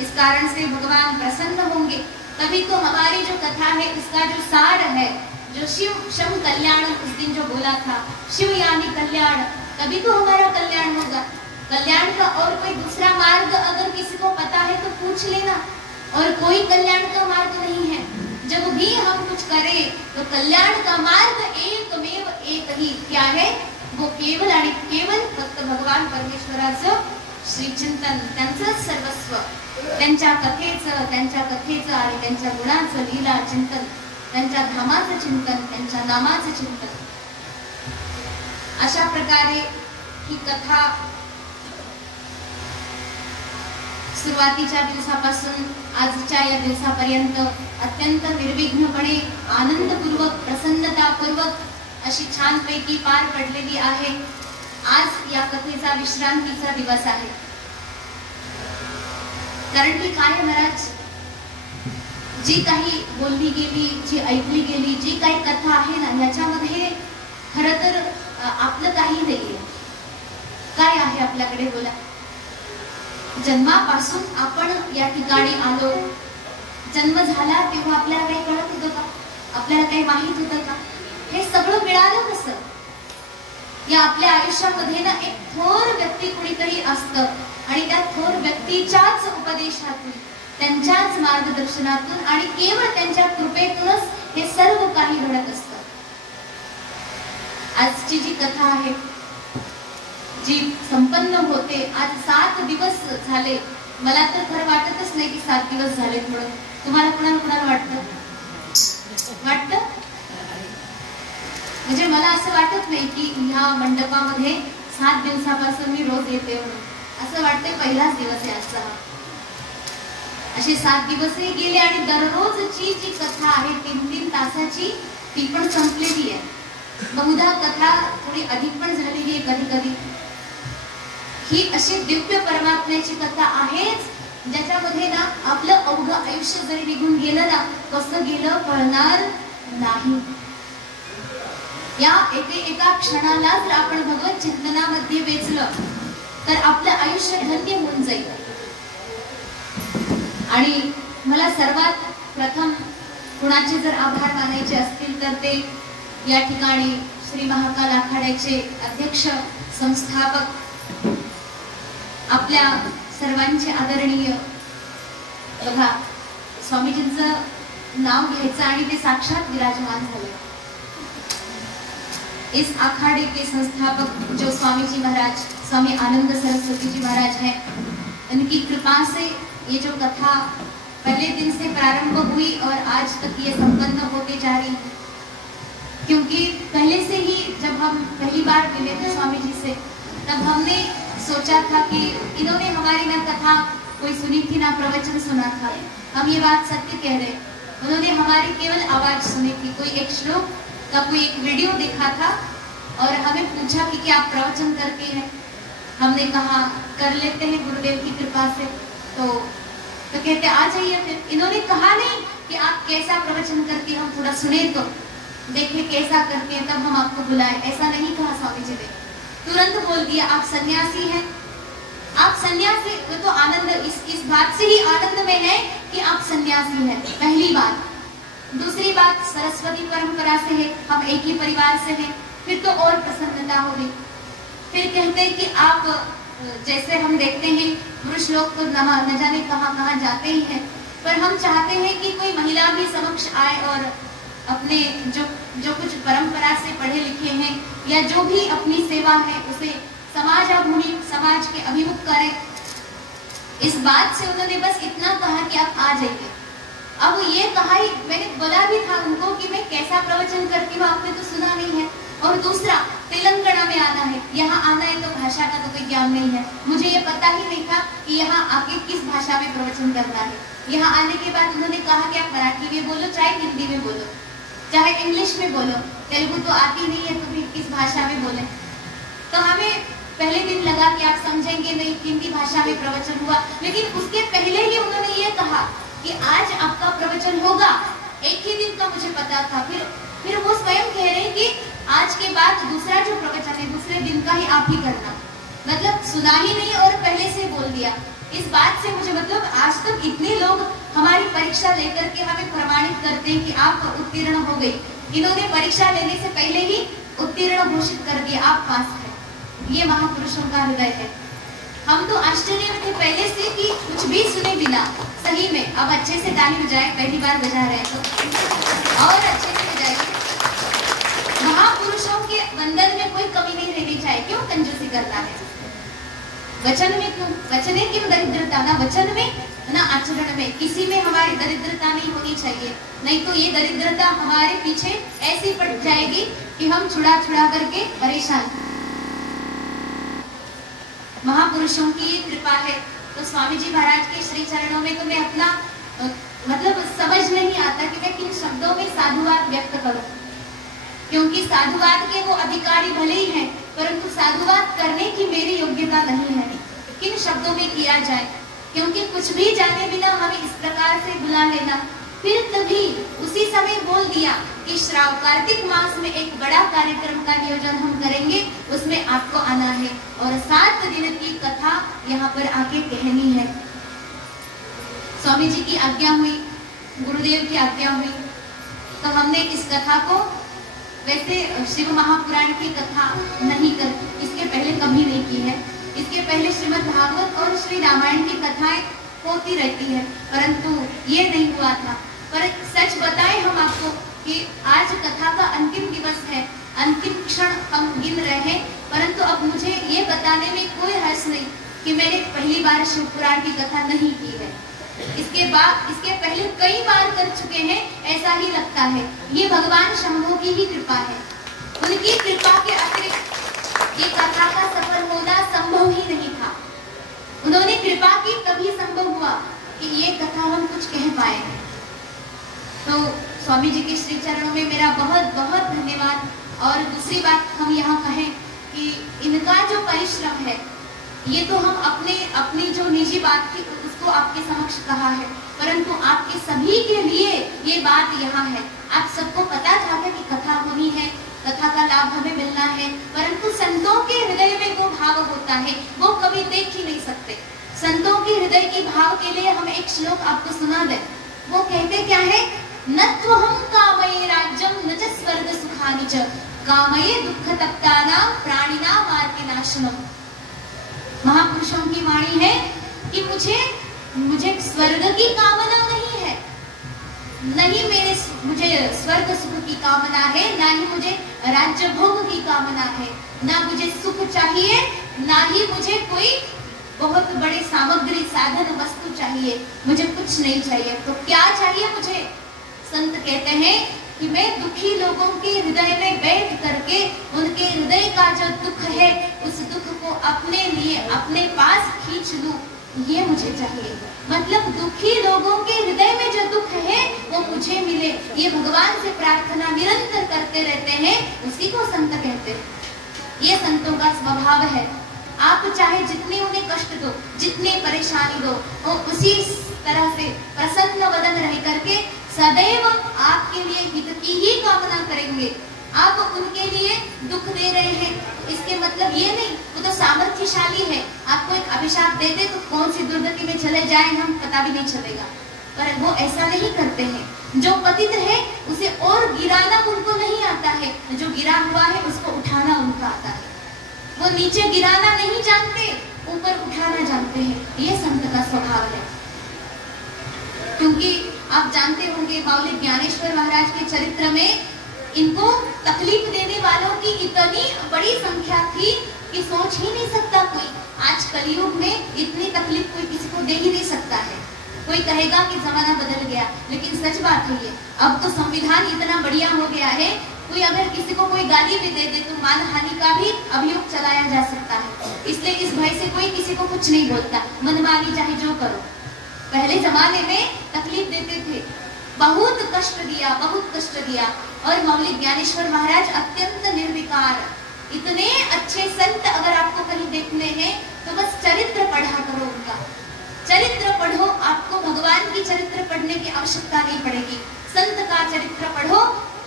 इस कारण से भगवान प्रसन्न होंगे। तभी तो हमारी जो कथा है इसका जो सार है, जो शिव शम कल्याण उस दिन जो बोला था, शिव यानी कल्याण, तभी तो हमारा कल्याण होगा। कल्याण का और कोई दूसरा मार्ग अगर किसी को पता है तो पूछ लेना, और कोई कल्याण का मार्ग नहीं है। जब भी हम कुछ करें तो कल्याण का मार्ग एकमेव एक ही, क्या है वो? केवल आणि केवल फक्त भगवान परमेश्वराचं श्री चिंतन, त्यांचं सर्वस्व, त्यांच्या कथेचं आणि त्यांच्या गुणांचं लीला चिंतन, त्यांच्या धामाचं चिंतन, त्यांच्या नामाचं चिंतन। अशा प्रकारे ही कथा सुरुवातीच्या दिवसापासून आजच्या या दिवसापर्यंत अत्यंत निर्विघ्नपणे, आनंदपूर्वक, प्रसन्नतापूर्वक अशी छानपैकी पार पडलेली आहे। आज या कथेचा विश्रांतीचा दिवस आहे। कारण की काय महाराज, जी काही बोलली गेली, जी ऐकली गेली, जी काही कथा आहे ना, याच्यामध्ये खरं तर आपलं काही नाहीये। काय आहे आपल्याकडे बोला? जन्मापासून आपण या ठिकाणी आलो, जन्म झाला तेव्हा आपल्याला काही कळत होतं का? आपल्याला काही माहित होतं का? हे सगळं मिळालं कसं? या आपल्या आयुष्यामध्ये ना एक थोर व्यक्ती कुणीतरी असतं आणि त्या थोर व्यक्तीच्याच उपदेशातून, त्यांच्याच मार्गदर्शनातून आणि केवळ त्यांच्या कृपेतूनच हे सर्व काही घडत असतं. आजची जी कथा आहे, जी संपन्न होते, आज 7 दिवस झाले. मला तर खरं वाटतच नाही की 7 दिवस झाले म्हणून. तुम्हाला कुणाला वाटतं? म्हणजे मला असं वाटत नाही की ह्या मंडपामध्ये 7 दिवसापासून मी रोज येते म्हणून. असं वाटतंय पहिलाच दिवस आहे आजचा. असे 7 दिवसही गेले आणि दररोजची जी कथा आहे 3-3 तासाची, ती पण संपलेली आहे. बहुधा कथा थोडी अधिक पण झालेली आहे कधी कधी. ही अशी दिव्य परमात्म्याची कथा आहेच, ज्याच्यामध्ये ना आपलं अवघं आयुष्य जरी निघून गेलं ना, कसं गेलं कळणार नाही. या एका क्षणाला जर आपण भगवत चिंतनामध्ये वेचलं तर आपलं आयुष्य धन्य होऊन जाईल. आणि मला सर्वात प्रथम कुणाचे जर आभार मानायचे असतील तर ते या ठिकाणी श्री महाकाल आखाड्याचे अध्यक्ष, संस्थापक, आपल्या सर्वांचे आदरणीय, बघा स्वामीजींचं नाव घ्यायचं आणि ते साक्षात विराजमान झाले. इस अखाड़े के संस्थापक जो स्वामी जी महाराज, स्वामी आनंद सरस्वती जी महाराज हैं, उनकी कृपा से ये जो कथा पहले दिन से प्रारंभ हुई और आज तक ये संपन्न होते जा रही है. क्योंकि पहले से ही जब हम पहली बार मिले थे स्वामी जी से, तब हमने सोचा था कि इन्होंने हमारी ना कथा कोई सुनी थी ना प्रवचन सुना था. हम ये बात सत्य कह रहे, उन्होंने हमारी केवल आवाज सुनी थी. कोई एक श्लोक का कोई एक वीडियो देखा था और हमें पूछा कि क्या आप प्रवचन करते हैं. हमने कहा कर लेते हैं गुरुदेव की कृपा से. तो कहते आ जाइए. फिर इन्होंने कहा नहीं कि आप कैसा प्रवचन करती, हम थोड़ा सुने तो देखे कैसा करते हैं तब हम आपको बुलाएं. ऐसा नहीं कहा स्वामी जी ने. तुरंत बोल दिया आप सन्यासी हैं. आप सन्यासी, वो तो आनंद, इस बात से ही आनंद में है कि आप सन्यासी हैं. पहली बात. दूसरी बात, सरस्वती परंपरा से है, हम एक ही परिवार से हैं. फिर तो और प्रसन्नता हो गई. फिर कहते हैं कि आप, जैसे हम देखते हैं पुरुष लोग तो न जाने कहाँ जाते ही हैं, पर हम चाहते हैं कि कोई महिला भी समक्ष आए और अपने जो कुछ परंपरा से पढ़े लिखे हैं या जो भी अपनी सेवा है उसे समाज के अभिमुख करें. इस बात से उन्होंने बस इतना कहा कि आप आ जाइए. अब ये कहा ही, मैंने बोला भी था उनको कि मैं कैसा प्रवचन करती हूँ, आपने तो सुना नहीं है. और दूसरा, तेलंगाना में आना है, यहाँ आना है तो भाषा का तो कोई ज्ञान नहीं है. मुझे ये पता ही नहीं था कि यहाँ आके किस भाषा में प्रवचन करना है. यहाँ आने के बाद उन्होंने कहा कि आप मराठी में बोलो, चाहे हिंदी में बोलो, चाहे इंग्लिश में बोलो, तेलुगु तो आती नहीं है तो फिर किस भाषा में बोले. तो हमें पहले दिन लगा कि आप समझेंगे नहीं, हिंदी भाषा में प्रवचन हुआ. लेकिन उसके पहले ही उन्होंने ये कहा कि आज आपका प्रवचन होगा. एक ही दिन का मुझे पता था. फिर वो स्वयं कह रहे हैं कि आज के बाद दूसरा जो प्रवचन है दूसरे दिन का ही आप ही करना. मतलब सुना ही नहीं और पहले से बोल दिया. इस बात से मुझे, मतलब आज तक इतने लोग हमारी परीक्षा लेकर के हमें प्रमाणित करते हैं कि आप उत्तीर्ण हो गई. इन्होंने परीक्षा लेने से पहले ही उत्तीर्ण घोषित कर दिया, आप पास है. ये महापुरुषों का हृदय है. हम तो आश्चर्य में थे पहले से कि कुछ भी सुने बिना, सही में अब अच्छे से ताली बजाए, पहली बार बजा रहे हैं तो और अच्छे से बजाइए. महापुरुषों के वंदन में कोई कमी नहीं रहनी चाहिए. क्यों कंजूसी करना है वचन में? क्यों वचने क्यों दरिद्रता? ना वचन में ना आचरण में, किसी में हमारी दरिद्रता नहीं होनी चाहिए. नहीं तो ये दरिद्रता हमारे पीछे ऐसी पड़ जाएगी कि हम छुड़ा करके परेशान. महापुरुषों की ये कृपा है. तो स्वामी जी महाराज के श्री चरणों में तो मैं अपना मतलब समझ नहीं आता कि मैं किन शब्दों में साधुवाद व्यक्त करूं. क्योंकि साधुवाद के वो अधिकारी भले ही हैं, परंतु साधुवाद करने की मेरी योग्यता नहीं है. किन शब्दों में किया जाए, क्योंकि कुछ भी जाने बिना हमें इस प्रकार से बुला लेना. फिर तभी उसी समय बोल दिया कि श्रावण कार्तिक मास में एक बड़ा कार्यक्रम का नियोजन हम करेंगे, उसमें आपको आना है और 7 दिन की कथा यहाँ पर आके कहनी है. स्वामी जी की आज्ञा हुई, गुरुदेव की आज्ञा हुई, तो हमने इस कथा को वैसे शिव महापुराण की कथा नहीं कर, इसके पहले कभी नहीं की है। इसके पहले श्रीमद् भागवत और श्री रामायण की कथाएं होती रहती है, परंतु ये नहीं हुआ था। पर सच बताएं हम आपको कि आज कथा का अंतिम दिवस है, अंतिम क्षण हम गिन रहे हैं, परंतु अब मुझे ये बताने में कोई हर्ष नहीं कि मैंने पहली बार शिव पुराण की कथा नहीं की है। इसके पहले कई बार कर चुके हैं, ऐसा ही लगता है। ये भगवान शंभू की ही कृपा है, उनकी कृपा के अतिरिक्त ये कथा का सफल होना संभव ही नहीं था। उन्होंने कृपा की तभी संभव हुआ कि ये कथा हम कुछ कह पाए हैं। तो स्वामी जी के श्री चरणों में मेरा बहुत बहुत धन्यवाद। और दूसरी बात हम यहाँ कहें कि इनका जो परिश्रम है, ये तो हम अपनी जो निजी बात थी उसको आपके समक्ष कहा है, परंतु आपके सभी के लिए ये बात यहाँ है। आप सबको पता था कि कथा होनी है, कथा का लाभ हमें मिलना है, परंतु संतों के हृदय में वो भाव होता है, वो कभी देख ही नहीं सकते। संतों के हृदय के भाव के लिए हम एक श्लोक आपको सुना दें। वो कहते क्या है? नत्वहं कामये राज्यं न च स्वर्ग सुखानि च कामये दुःख तप्तानां प्राणिनां मार्गनाशनम्। महापुरुषों की वाणी है कि मुझे स्वर्ग की कामना नहीं है, नहीं मुझे स्वर्ग सुख की कामना है, ना ही मुझे राज्य भोग की कामना है, ना मुझे सुख चाहिए, ना ही मुझे कोई बहुत बड़ी सामग्री साधन वस्तु चाहिए, मुझे कुछ नहीं चाहिए। तो क्या चाहिए मुझे? संत कहते हैं कि मैं दुखी लोगों के हृदय में बैठ करके उनके हृदय का जो दुख है उस दुख को अपने लिए अपने पास खींच लूं, ये मुझे चाहिए। मतलब दुखी लोगों के हृदय में जो दुख है वो मुझे मिले, ये भगवान से प्रार्थना निरंतर करते रहते हैं, उसी को संत कहते हैं। ये संतों का स्वभाव है। आप चाहे जितने उन्हें कष्ट दो, जितने परेशानी दो, वो उसी तरह से प्रसन्न वदन रह करके सदैव आपके लिए हित की ही कामना करेंगे। आप उनके लिए दुख दे रहे हैं, इसके मतलब ये नहीं वो तो सामर्थ्यशाली है, आपको एक अभिशाप दे दे तो कौन सी दुर्गति में चले जाए हम पता भी नहीं चलेगा, पर वो ऐसा नहीं करते हैं। जो पतित है उसे और गिराना उनको नहीं आता है, जो गिरा हुआ है उसको उठाना उनका आता है। वो नीचे गिराना नहीं जानते, ऊपर उठाना जानते हैं। ये संत का स्वभाव है। क्योंकि आप जानते होंगे बावली ज्ञानेश्वर महाराज के चरित्र में इनको तकलीफ देने वालों की इतनी बड़ी संख्या थी कि सोच ही नहीं सकता कोई। आज कलयुग में इतनी तकलीफ कोई किसी को दे ही नहीं सकता है। कोई कहेगा कि जमाना बदल गया, लेकिन सच बात है ये। अब तो संविधान इतना बढ़िया हो गया है, कोई अगर किसी को कोई गाली भी दे दे तो मानहानि का भी अभियोग चलाया जा सकता है। इसलिए इस भय से कोई किसी को कुछ नहीं बोलता, मनमानी चाहे जो करो। पहले जमाने में तकलीफ देते थे, बहुत कष्ट दिया। और मौली ज्ञानेश्वर महाराज अत्यंत निर्विकार, इतने अच्छे संत अगर आपको कहीं देखने हैं तो बस चरित्र पढ़ा करो उनका। चरित्र पढ़ो, आपको भगवान की चरित्र पढ़ने की आवश्यकता नहीं पड़ेगी। संत का चरित्र पढ़ो,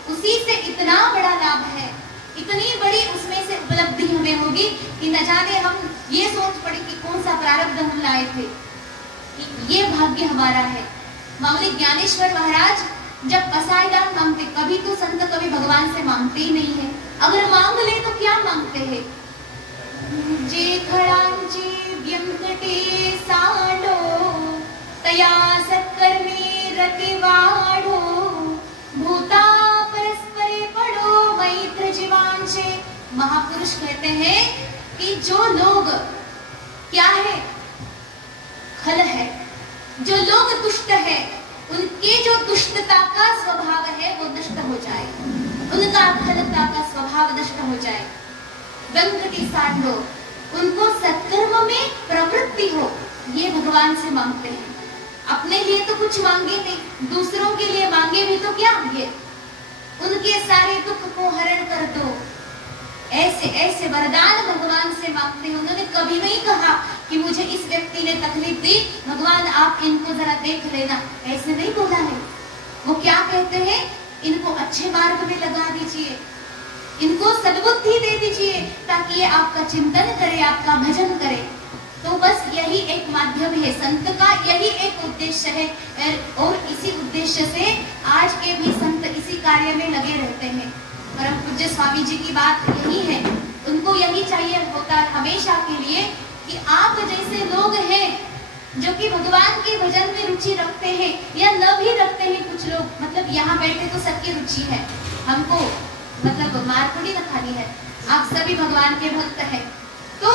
उसी से इतना बड़ा लाभ है, इतनी बड़ी उसमें से उपलब्धि हमें होगी कि न जाने हम ये सोच पड़े कि कौन सा प्रारब्ध हम लाए थे। ये भाग्य हमारा है। मौली ज्ञानेश्वर महाराज जब पसायदान मांगते, कभी तो संत कभी भगवान से मांगते ही नहीं है। अगर मांग ले तो क्या मांगते हैं? जे खड़ांचे व्यंकटे साडो तया सत्कर्मे रति वाढो भूता परस्परे पड़ो मैत्र जीवांशे। महापुरुष कहते हैं कि जो लोग क्या है, खल है, जो लोग दुष्ट है, उनके जो दुष्टता का स्वभाव है वो नष्ट हो जाए, उनका खलता का स्वभाव नष्ट हो जाए। व्यंकटी साडो, उनको सत्कर्म में प्रवृत्ति हो, ये भगवान से मांगते हैं। अपने लिए तो कुछ मांगे नहीं, दूसरों के लिए मांगे भी तो क्या ये, उनके सारे दुख को हरण कर दो, ऐसे ऐसे वरदान भगवान से मांगते हैं। उन्होंने कभी नहीं कहा कि मुझे इस व्यक्ति ने तकलीफ दी, भगवान आप इनको जरा देख लेना, ऐसे नहीं बोला है। वो क्या कहते हैं? इनको अच्छे मार्ग में लगा दीजिए, इनको सद्बुद्धि दे दीजिए ताकि ये आपका चिंतन करे, आपका भजन करे। तो बस यही एक माध्यम है, संत का यही एक उद्देश्य है। और इसी उद्देश्य से आज के भी संत इसी कार्य में लगे रहते हैं। परम पूज्य स्वामी जी की बात यही है, उनको यही चाहिए होता है हमेशा के लिए कि आप जैसे लोग हैं जो कि भगवान के भजन में रुचि रखते हैं या न भी रखते हैं, कुछ लोग मतलब यहाँ बैठे तो सबकी रुचि है, हमको मतलब मार थोड़ी न खानी है, आप सभी भगवान के भक्त हैं, तो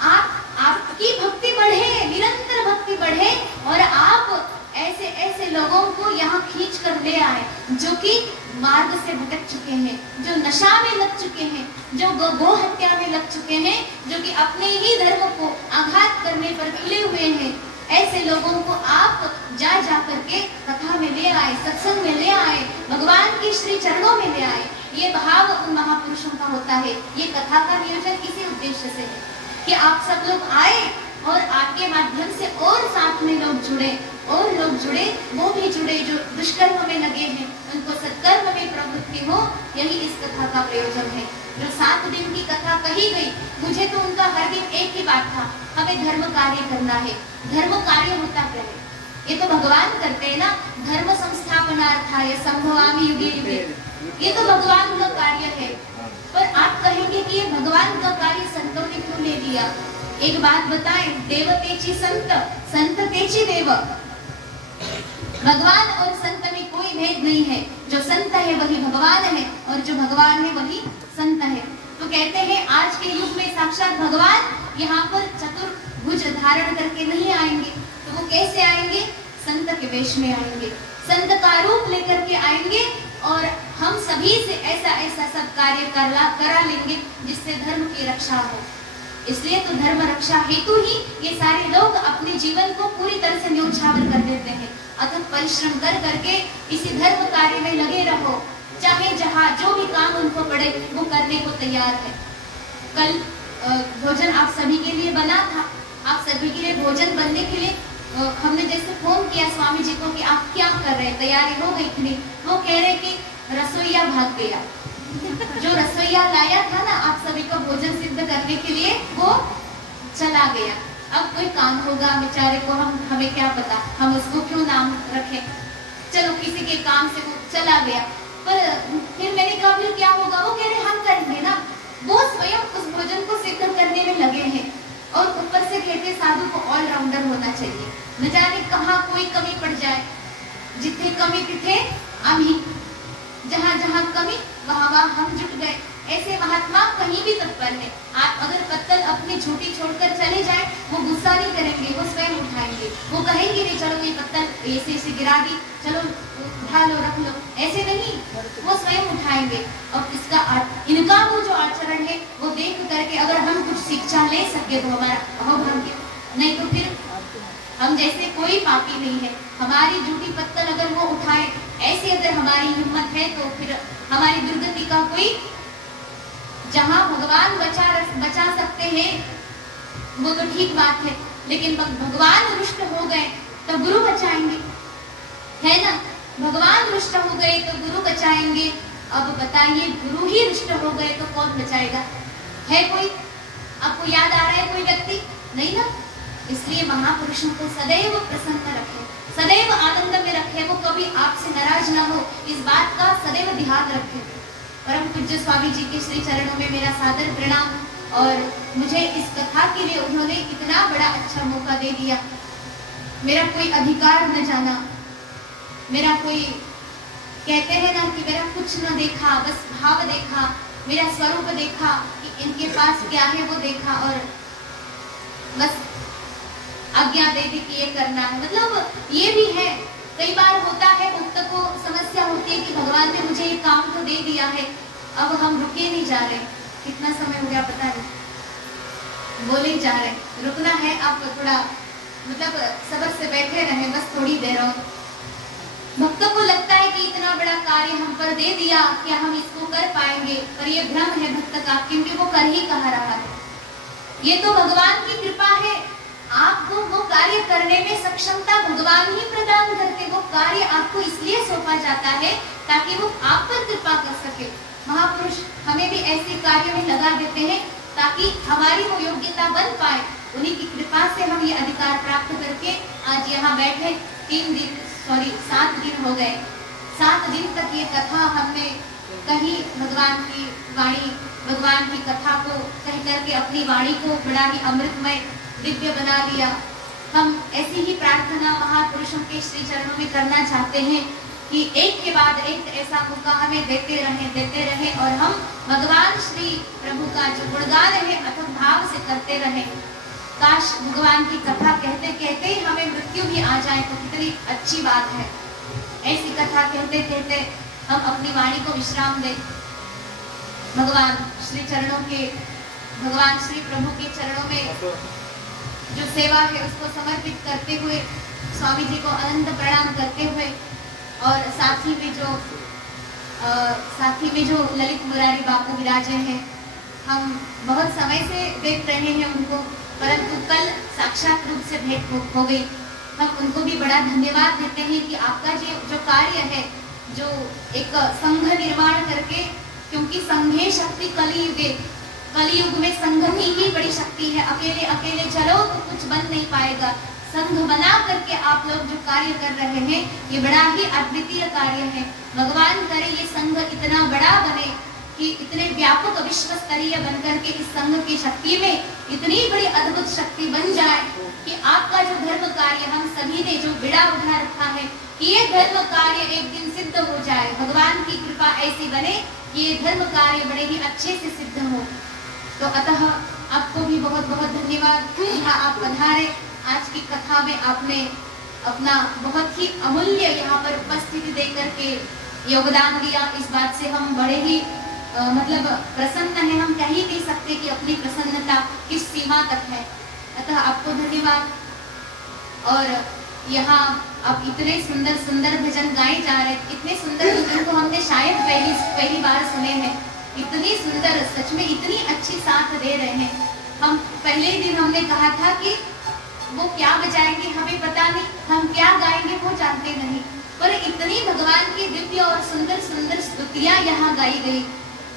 आपकी भक्ति बढ़े, निरंतर भक्ति बढ़े और आप ऐसे ऐसे लोगों को यहाँ खींच कर ले आए जो कि मार्ग से भटक चुके हैं, जो नशा में लग चुके हैं, जो गो हत्या में लग चुके हैं, जो कि अपने ही धर्म को आघात करने पर तुले हुए हैं। ऐसे लोगों को आप जा जा करके कथा में ले आए, सत्संग में ले आए, भगवान के श्री चरणों में ले आए। ये भाव उन महापुरुषों का होता है। ये कथा का नियोजन इसी उद्देश्य से है कि आप सब लोग आए और आपके माध्यम से और साथ में लोग जुड़े, और लोग जुड़े, वो भी जुड़े जो दुष्कर्म में लगे हैं, उनको सत्कर्म में प्रवृत्ति हो। यही इस कथा का प्रयोजन है। जो 7 दिन की कथा कही गई, मुझे तो उनका हर दिन एक ही बात था, हमें धर्म कार्य करना है। धर्म कार्य होता क्या है? ये तो भगवान करते हैं ना, धर्म संस्थापनार्थाय संभवामि युगे युगे, ये तो भगवान का कार्य है। पर आप कहेंगे कि ये भगवान का कार्य संतों ने क्यों ले लिया? एक बात बताएं, देव तेची संत, संत तेची देव। भगवान और संत में कोई भेद नहीं है। जो संत है वही भगवान है और जो भगवान है वही संत है। तो कहते हैं आज के युग में साक्षात भगवान यहाँ पर चतुर्भुज धारण करके नहीं आएंगे, तो वो कैसे आएंगे? संत के वेश में आएंगे, संत का रूप लेकर के आएंगे और हम सभी से ऐसा ऐसा सब कार्य करा लेंगे जिससे धर्म की रक्षा हो। इसलिए तो धर्म रक्षा हेतु ही ये सारे लोग अपने जीवन को पूरी तरह से न्योछावर कर देते हैं। अथक परिश्रम कर करके इसी धर्म कार्य में लगे रहो, चाहे जहाँ जो भी काम उनको पड़े वो करने को तैयार है। कल भोजन आप सभी के लिए बना था, आप सभी के लिए भोजन बनने के लिए हमने जैसे फोन किया स्वामी जी को कि आप क्या कर रहे हैं, तैयारी हो गई थी? वो कह रहे कि रसोईया भाग गया। जो रसोईया लाया था ना आप सभी को भोजन सिद्ध करने के लिए, वो चला गया। अब कोई काम होगा बेचारे को, हमें क्या पता, हम उसको क्यों नाम रखें। चलो किसी के काम से वो चला गया, पर फिर मैंने कहा फिर क्या होगा? वो कह रहे हम करेंगे ना। वो स्वयं उस भोजन को सिद्ध करने में लगे हैं और ऊपर से कहते साधु को ऑलराउंडर होना चाहिए, न जाने कहाँ कोई कमी पड़ जाए। जितने कमी तिथे आम्ही, जहाँ जहाँ कमी वहाँ वहाँ हम जुट गए। ऐसे महात्मा कहीं भी तत्पर है। आप अगर पत्तल अपनी झूठी छोड़कर चले जाए, वो गुस्सा नहीं करेंगे, वो स्वयं उठाएंगे। वो कहेंगे नहीं चलो ये पत्तल ऐसे ऐसे गिरा दी, चलो उठा लो रख लो, ऐसे नहीं, वो स्वयं उठाएंगे। और इसका इनका वो जो आचरण है वो देख करके अगर हम कुछ शिक्षा ले सके तो हमारा अहोभाग्य, नहीं तो फिर हम जैसे कोई पापी नहीं है। हमारी झूठी पत्तल अगर वो उठाए, ऐसी अगर हमारी हिम्मत है तो फिर हमारी दुर्गति का कोई, जहाँ भगवान बचा सकते हैं वो तो ठीक बात है, लेकिन भगवान रुष्ट हो गए तो गुरु बचाएंगे, है ना? भगवान रुष्ट हो गए तो गुरु बचाएंगे। अब बताइए गुरु ही रुष्ट हो गए तो कौन बचाएगा? है कोई? आपको याद आ रहा है कोई व्यक्ति? नहीं ना। इसलिए महापुरुषों को सदैव प्रसन्न रखें, सदैव आनंद में रखें, वो कभी आपसे नाराज ना हो, इस बात का सदैव ध्यान रखें। परम पूज्य स्वामी जी के श्री चरणों में मेरा सादर प्रणाम। और मुझे इस कथा के लिए उन्होंने इतना बड़ा अच्छा मौका दे दिया। मेरा कोई अधिकार न जाना, मेरा कोई, कहते हैं ना कि मेरा कुछ न देखा, बस भाव देखा, मेरा स्वरूप देखा कि इनके पास क्या है वो देखा और बस आज्ञा दे दी कि ये करना है। मतलब ये भी है, कई बार होता है भक्त को समस्या होती है कि भगवान ने मुझे ये काम तो दे दिया है, अब हम रुके नहीं जा रहे। कितना समय हो गया पता नहीं, बोले ही जा रहे, रुकना है। आप थोड़ा मतलब सब्र से बैठे रहे, बस थोड़ी देर और। भक्त को लगता है कि इतना बड़ा कार्य हम पर दे दिया, क्या हम इसको कर पाएंगे? पर ये भ्रम है भक्त का, क्योंकि वो कर ही कहा रहा है। ये तो भगवान की कृपा है। आपको वो कार्य करने में सक्षमता भगवान ही प्रदान करते। वो कार्य आपको इसलिए सौंपा जाता है ताकि वो आप पर कृपा कर सके। महापुरुष हमें भी ऐसे कार्य में लगा देते हैं ताकि हमारी वो योग्यता बन पाए। उन्हीं की कृपा से हम ये अधिकार प्राप्त करके आज यहाँ बैठे। 7 दिन हो गए। 7 दिन तक ये कथा हमने कहीं भगवान की वाणी, भगवान की कथा को कह करके अपनी वाणी को बड़ा ही अमृतमय दिव्य बना लिया। हम ऐसी ही प्रार्थना महापुरुषों के श्री चरणों में करना चाहते हैं कि एक के बाद एक ऐसा मौका हमें देते रहें और हम भगवान श्री प्रभु का जो गुणगान है अथक भाव से करते रहें। काश भगवान की कथा कहते कहते ही हमें मृत्यु भी आ जाए तो कितनी अच्छी बात है। ऐसी कथा कहते कहते हम अपनी वाणी को विश्राम दें। भगवान श्री चरणों के, भगवान श्री प्रभु के चरणों में जो सेवा है उसको समर्पित करते हुए स्वामी जी को अनंत प्रणाम करते हुए और साथी में जो ललित मुरारी बापू विराजे हैं, हम बहुत समय से देख रहे हैं उनको, परंतु कल साक्षात रूप से भेंट हो गई। हम उनको भी बड़ा धन्यवाद देते हैं कि आपका जो कार्य है, जो एक संघ निर्माण करके, क्योंकि संघे शक्ति कलियुग में संघ ही बड़ी शक्ति है। अकेले अकेले चलो तो कुछ बन नहीं पाएगा। संघ बना करके आप लोग जो कार्य कर रहे हैं ये बड़ा ही अद्वितीय कार्य है। भगवान करे ये संघ इतना बड़ा बने कि इतने व्यापक विश्व स्तरीय बनकर के इस संघ की शक्ति में इतनी बड़ी अद्भुत शक्ति बन जाए कि आपका जो धर्म कार्य हम सभी ने जो बिड़ा उठा रखा है कि ये धर्म कार्य एक दिन सिद्ध हो जाए। भगवान की कृपा ऐसी बने कि ये धर्म कार्य बड़े ही अच्छे से सिद्ध हो। तो अतः आपको भी बहुत बहुत धन्यवाद। यहाँ आप पधारे, आज की कथा में आपने अपना बहुत ही अमूल्य यहाँ पर उपस्थिति देकर के योगदान दिया। इस बात से हम बड़े ही मतलब प्रसन्न है। हम कह ही नहीं सकते कि अपनी प्रसन्नता किस सीमा तक है। अतः आपको धन्यवाद। और यहाँ आप इतने सुंदर सुंदर भजन गाए जा रहे, इतने सुंदर भजन को हमने शायद पहली बार सुने हैं। इतनी सुंदर, सच में इतनी अच्छी साथ दे रहे हैं। हम पहले दिन हमने कहा था कि वो क्या बजाएंगे हमें पता नहीं, हम क्या गाएंगे वो जानते नहीं, पर इतनी भगवान की दिव्य और सुंदर सुंदर स्तुतियां यहाँ गाई गई।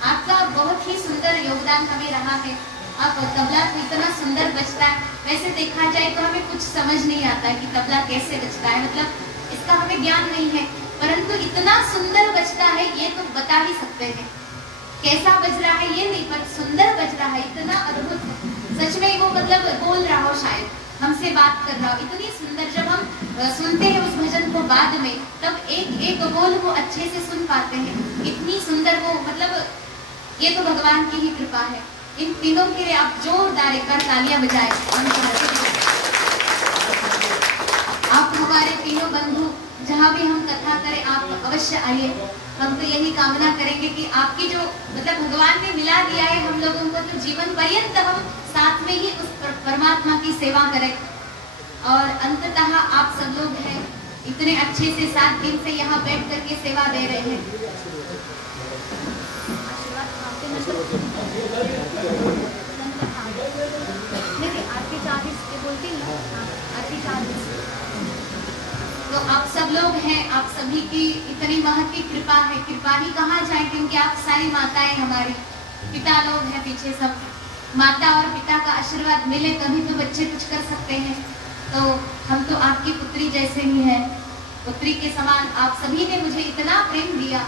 आपका बहुत ही सुंदर योगदान हमें रहा है। आप तबला तो इतना सुंदर बजता है, वैसे देखा जाए तो हमें कुछ समझ नहीं आता कि तबला कैसे बजता है, मतलब इसका हमें ज्ञान नहीं है, परंतु इतना सुंदर बजता है ये तो बता ही सकते हैं। कैसा बज रहा है ये नहीं, पर सुंदर बज रहा है, इतना अद्भुत। सच में वो मतलब बोल रहा हो, शायद हमसे बात कर रहा हो, इतनी सुंदर। जब हम सुनते हैं उस भजन को बाद में, तब एक एक बोल वो अच्छे से सुन पाते हैं। इतनी सुंदर वो, मतलब ये तो भगवान की ही कृपा है। इन तीनों के लिए आप जोरदार एक बार तालियां बजाएं। आप हमारे तीनों बंधु जहाँ भी हम कथा करें आप अवश्य आइए। हम तो यही कामना करेंगे कि आपकी जो मतलब भगवान ने मिला दिया है हम लोगों को, तो जीवन पर्यंत हम साथ में ही उस परमात्मा की सेवा करें। और अंततः आप सब लोग हैं इतने अच्छे से 7 दिन से यहाँ बैठ करके सेवा दे रहे हैं। तो आप सब लोग हैं, आप सभी की इतनी महती कृपा है। कृपा ही कहाँ जाए, क्योंकि आप सारी माताएं हमारी, पिता लोग हैं पीछे सब। माता और पिता का आशीर्वाद मिले तभी तो बच्चे कुछ कर सकते हैं। तो हम तो आपकी पुत्री जैसे ही हैं, पुत्री के समान। आप सभी ने मुझे इतना प्रेम दिया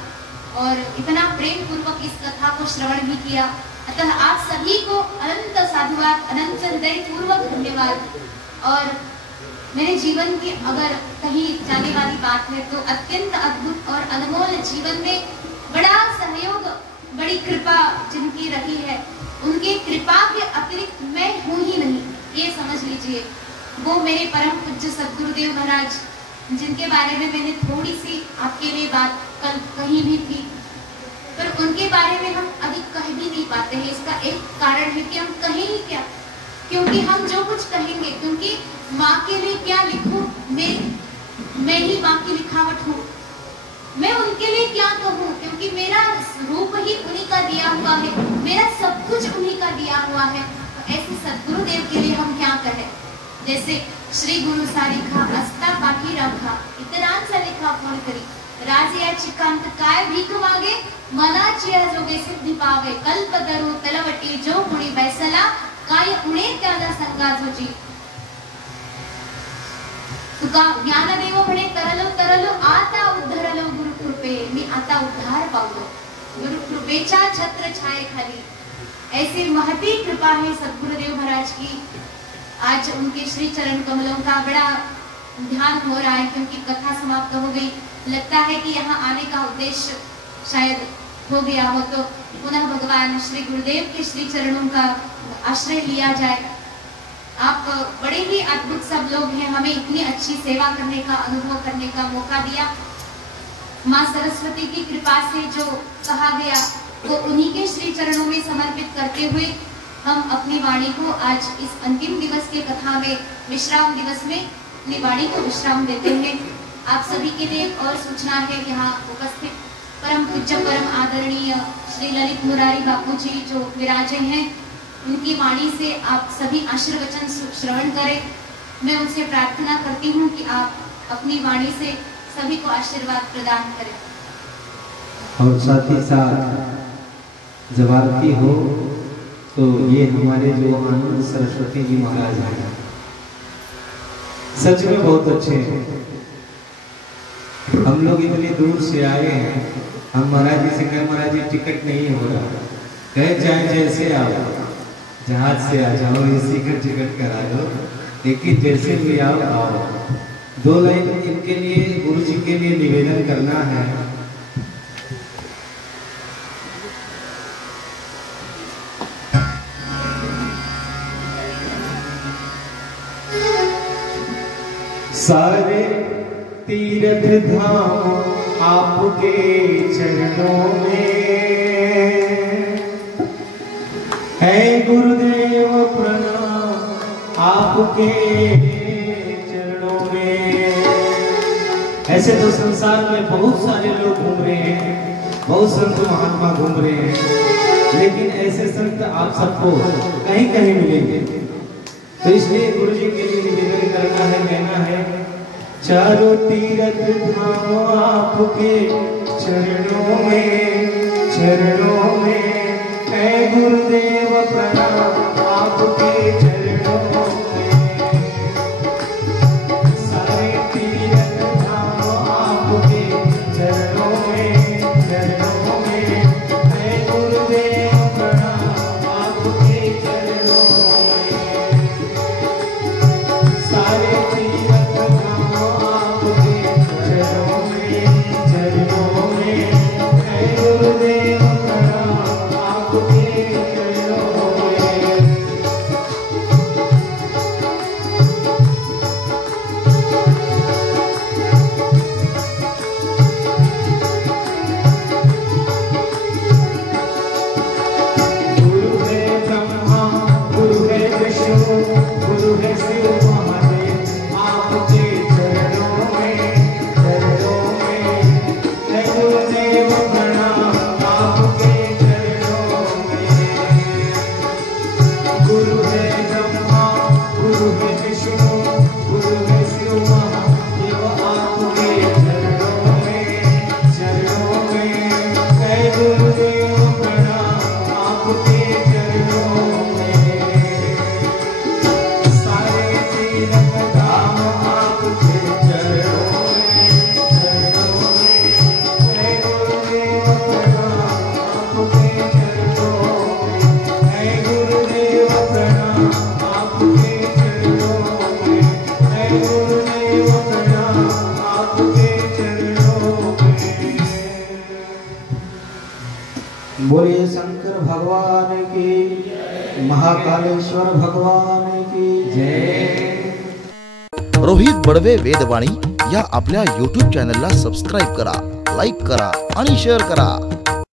और इतना प्रेम पूर्वक इस कथा को श्रवण भी किया। अतः आप सभी को अनंत साधुवाद, अनंत हृदय पूर्वक धन्यवाद। और मेरे जीवन की अगर कहीं जाने वाली बात है तो अत्यंत अद्भुत और अनमोल जीवन में बड़ा सहयोग, बड़ी कृपा जिनकी रही है, उनके कृपा के अतिरिक्त मैं हूँ ही नहीं, ये समझ लीजिए। वो मेरे परम पूज्य सद्गुरुदेव महाराज, जिनके बारे में मैंने थोड़ी सी आपके लिए बात कल कही भी थी, पर उनके बारे में हम अधिक कह भी नहीं पाते हैं। इसका एक कारण है कि हम कहें ही क्या, क्योंकि हम जो कुछ कहेंगे, क्योंकि माँ के लिए क्या लिखूं, मैं ही माँ की लिखावट हूँ, मैं उनके लिए क्या कहूँ, क्योंकि मेरा रूप ही उन्हीं का दिया हुआ है, मेरा सब कुछ उन्हीं का दिया हुआ है। तो ऐसे सद्गुरुदेव के लिए हम क्या कहें। जैसे श्री गुरु सारिखा अस्ता बाकी रखा इतरांचा लिखा फोन करी राजिया चिकांत काय भीख मागे मनाचिया जोगे सिद्धि पावे कल्प दरु तलवटी जो गुणी बैसला काय उणे त्याला संगाजोची। तुका ज्ञानदेव म्हणे तरलो तरलो आता उद्धरलो गुरु कृपे, मी आता उद्धार पावलो। गुरु कृपेचा छत्र छाये खाली। ऐसी महती कृपा है सद्गुरुदेव महाराज की। आज उनके श्री चरण कमलों का बड़ा ध्यान हो रहा है, क्योंकि कथा समाप्त हो गई। लगता है कि यहाँ आने का उद्देश्य शायद हो गया हो, तो पुनः भगवान श्री गुरुदेव के श्री चरणों का आश्रय लिया जाए। आप बड़े ही अद्भुत सब लोग हैं, हमें इतनी अच्छी सेवा करने का अनुभव करने का मौका दिया। माँ सरस्वती की कृपा से जो कहा गया वो उन्हीं के श्री चरणों में समर्पित करते हुए हम अपनी वाणी को आज इस अंतिम दिवस के कथा में, विश्राम दिवस में अपनी वाणी को विश्राम देते हैं। आप सभी के लिए एक और सूचना है, यहाँ उपस्थित परम पूज्य परम आदरणीय श्री ललित मुरारी बापू जी जो विराजे हैं, उनकी वाणी से आप सभी आशीर्वचन श्रवण करें। मैं उनसे प्रार्थना करती हूँ कि आप अपनी वाणी से सभी को आशीर्वाद प्रदान करें। और साथ ही साथ जब आरती हो तो ये हमारे जो आनंद सरस्वती जी महाराज हैं, सच में बहुत अच्छे हैं। हम लोग इतनी दूर से आए हैं, हम महाराज जी से कहे महाराज जी टिकट नहीं हो रहा, कहे चाहे जैसे आओ, जहाज से आ जाओ, एसी का टिकट करा दो, लेकिन जैसे भी आओ। 2 लाइन इनके लिए गुरु जी के लिए निवेदन करना है। सारे तीर्थ धाम आपके चरणों में है गुरुदेव, प्रणाम आपके चरणों में। ऐसे तो संसार में बहुत सारे लोग घूम रहे हैं, बहुत संत महात्मा घूम रहे हैं, लेकिन ऐसे संत आप सबको कहीं कहीं मिलेंगे। तो इसलिए गुरु जी के लिए निवेदन करना है, कहना है चारों तीर्थ धाम आपके चरणों में है गुरुदेव, प्रणाम आपके चरणों में। सारे तीर्थ धाम आपके चरणों में है गुरुदेव, प्रणाम आपके चरणों में। सारे तीर्थ धाम आपके चरणों में है गुरुदेव, प्रणाम आपके चरणों में। गुरु है ब्रह्मा, गुरु है विष्णु, गुरु है शिव महादेव, आपके चरणों में है गुरुदेव, प्रणाम आपके चरणों में। गुरु है ब्रह्मा, गुरु है विष्णु, गुरु है शिव महादेव, आपके चरणों में है गुरुदेव, प्रणाम आपके चरणों में। सारे तीर्थ धाम आपके चरणों में है गुरुदेव, प्रणाम आपके चरणों में है गुरुदेव, प्रणाम आपके चरणों में है गुरुदेव, प्रणाम आपके चरणों में। बोलिए शंकर भगवान की, महाकालेश्वर भगवान की जय। रोहित बडवे वेदवाणी या आपल्या YouTube चॅनलला सबस्क्राईब करा, लाईक करा आणि शेअर करा।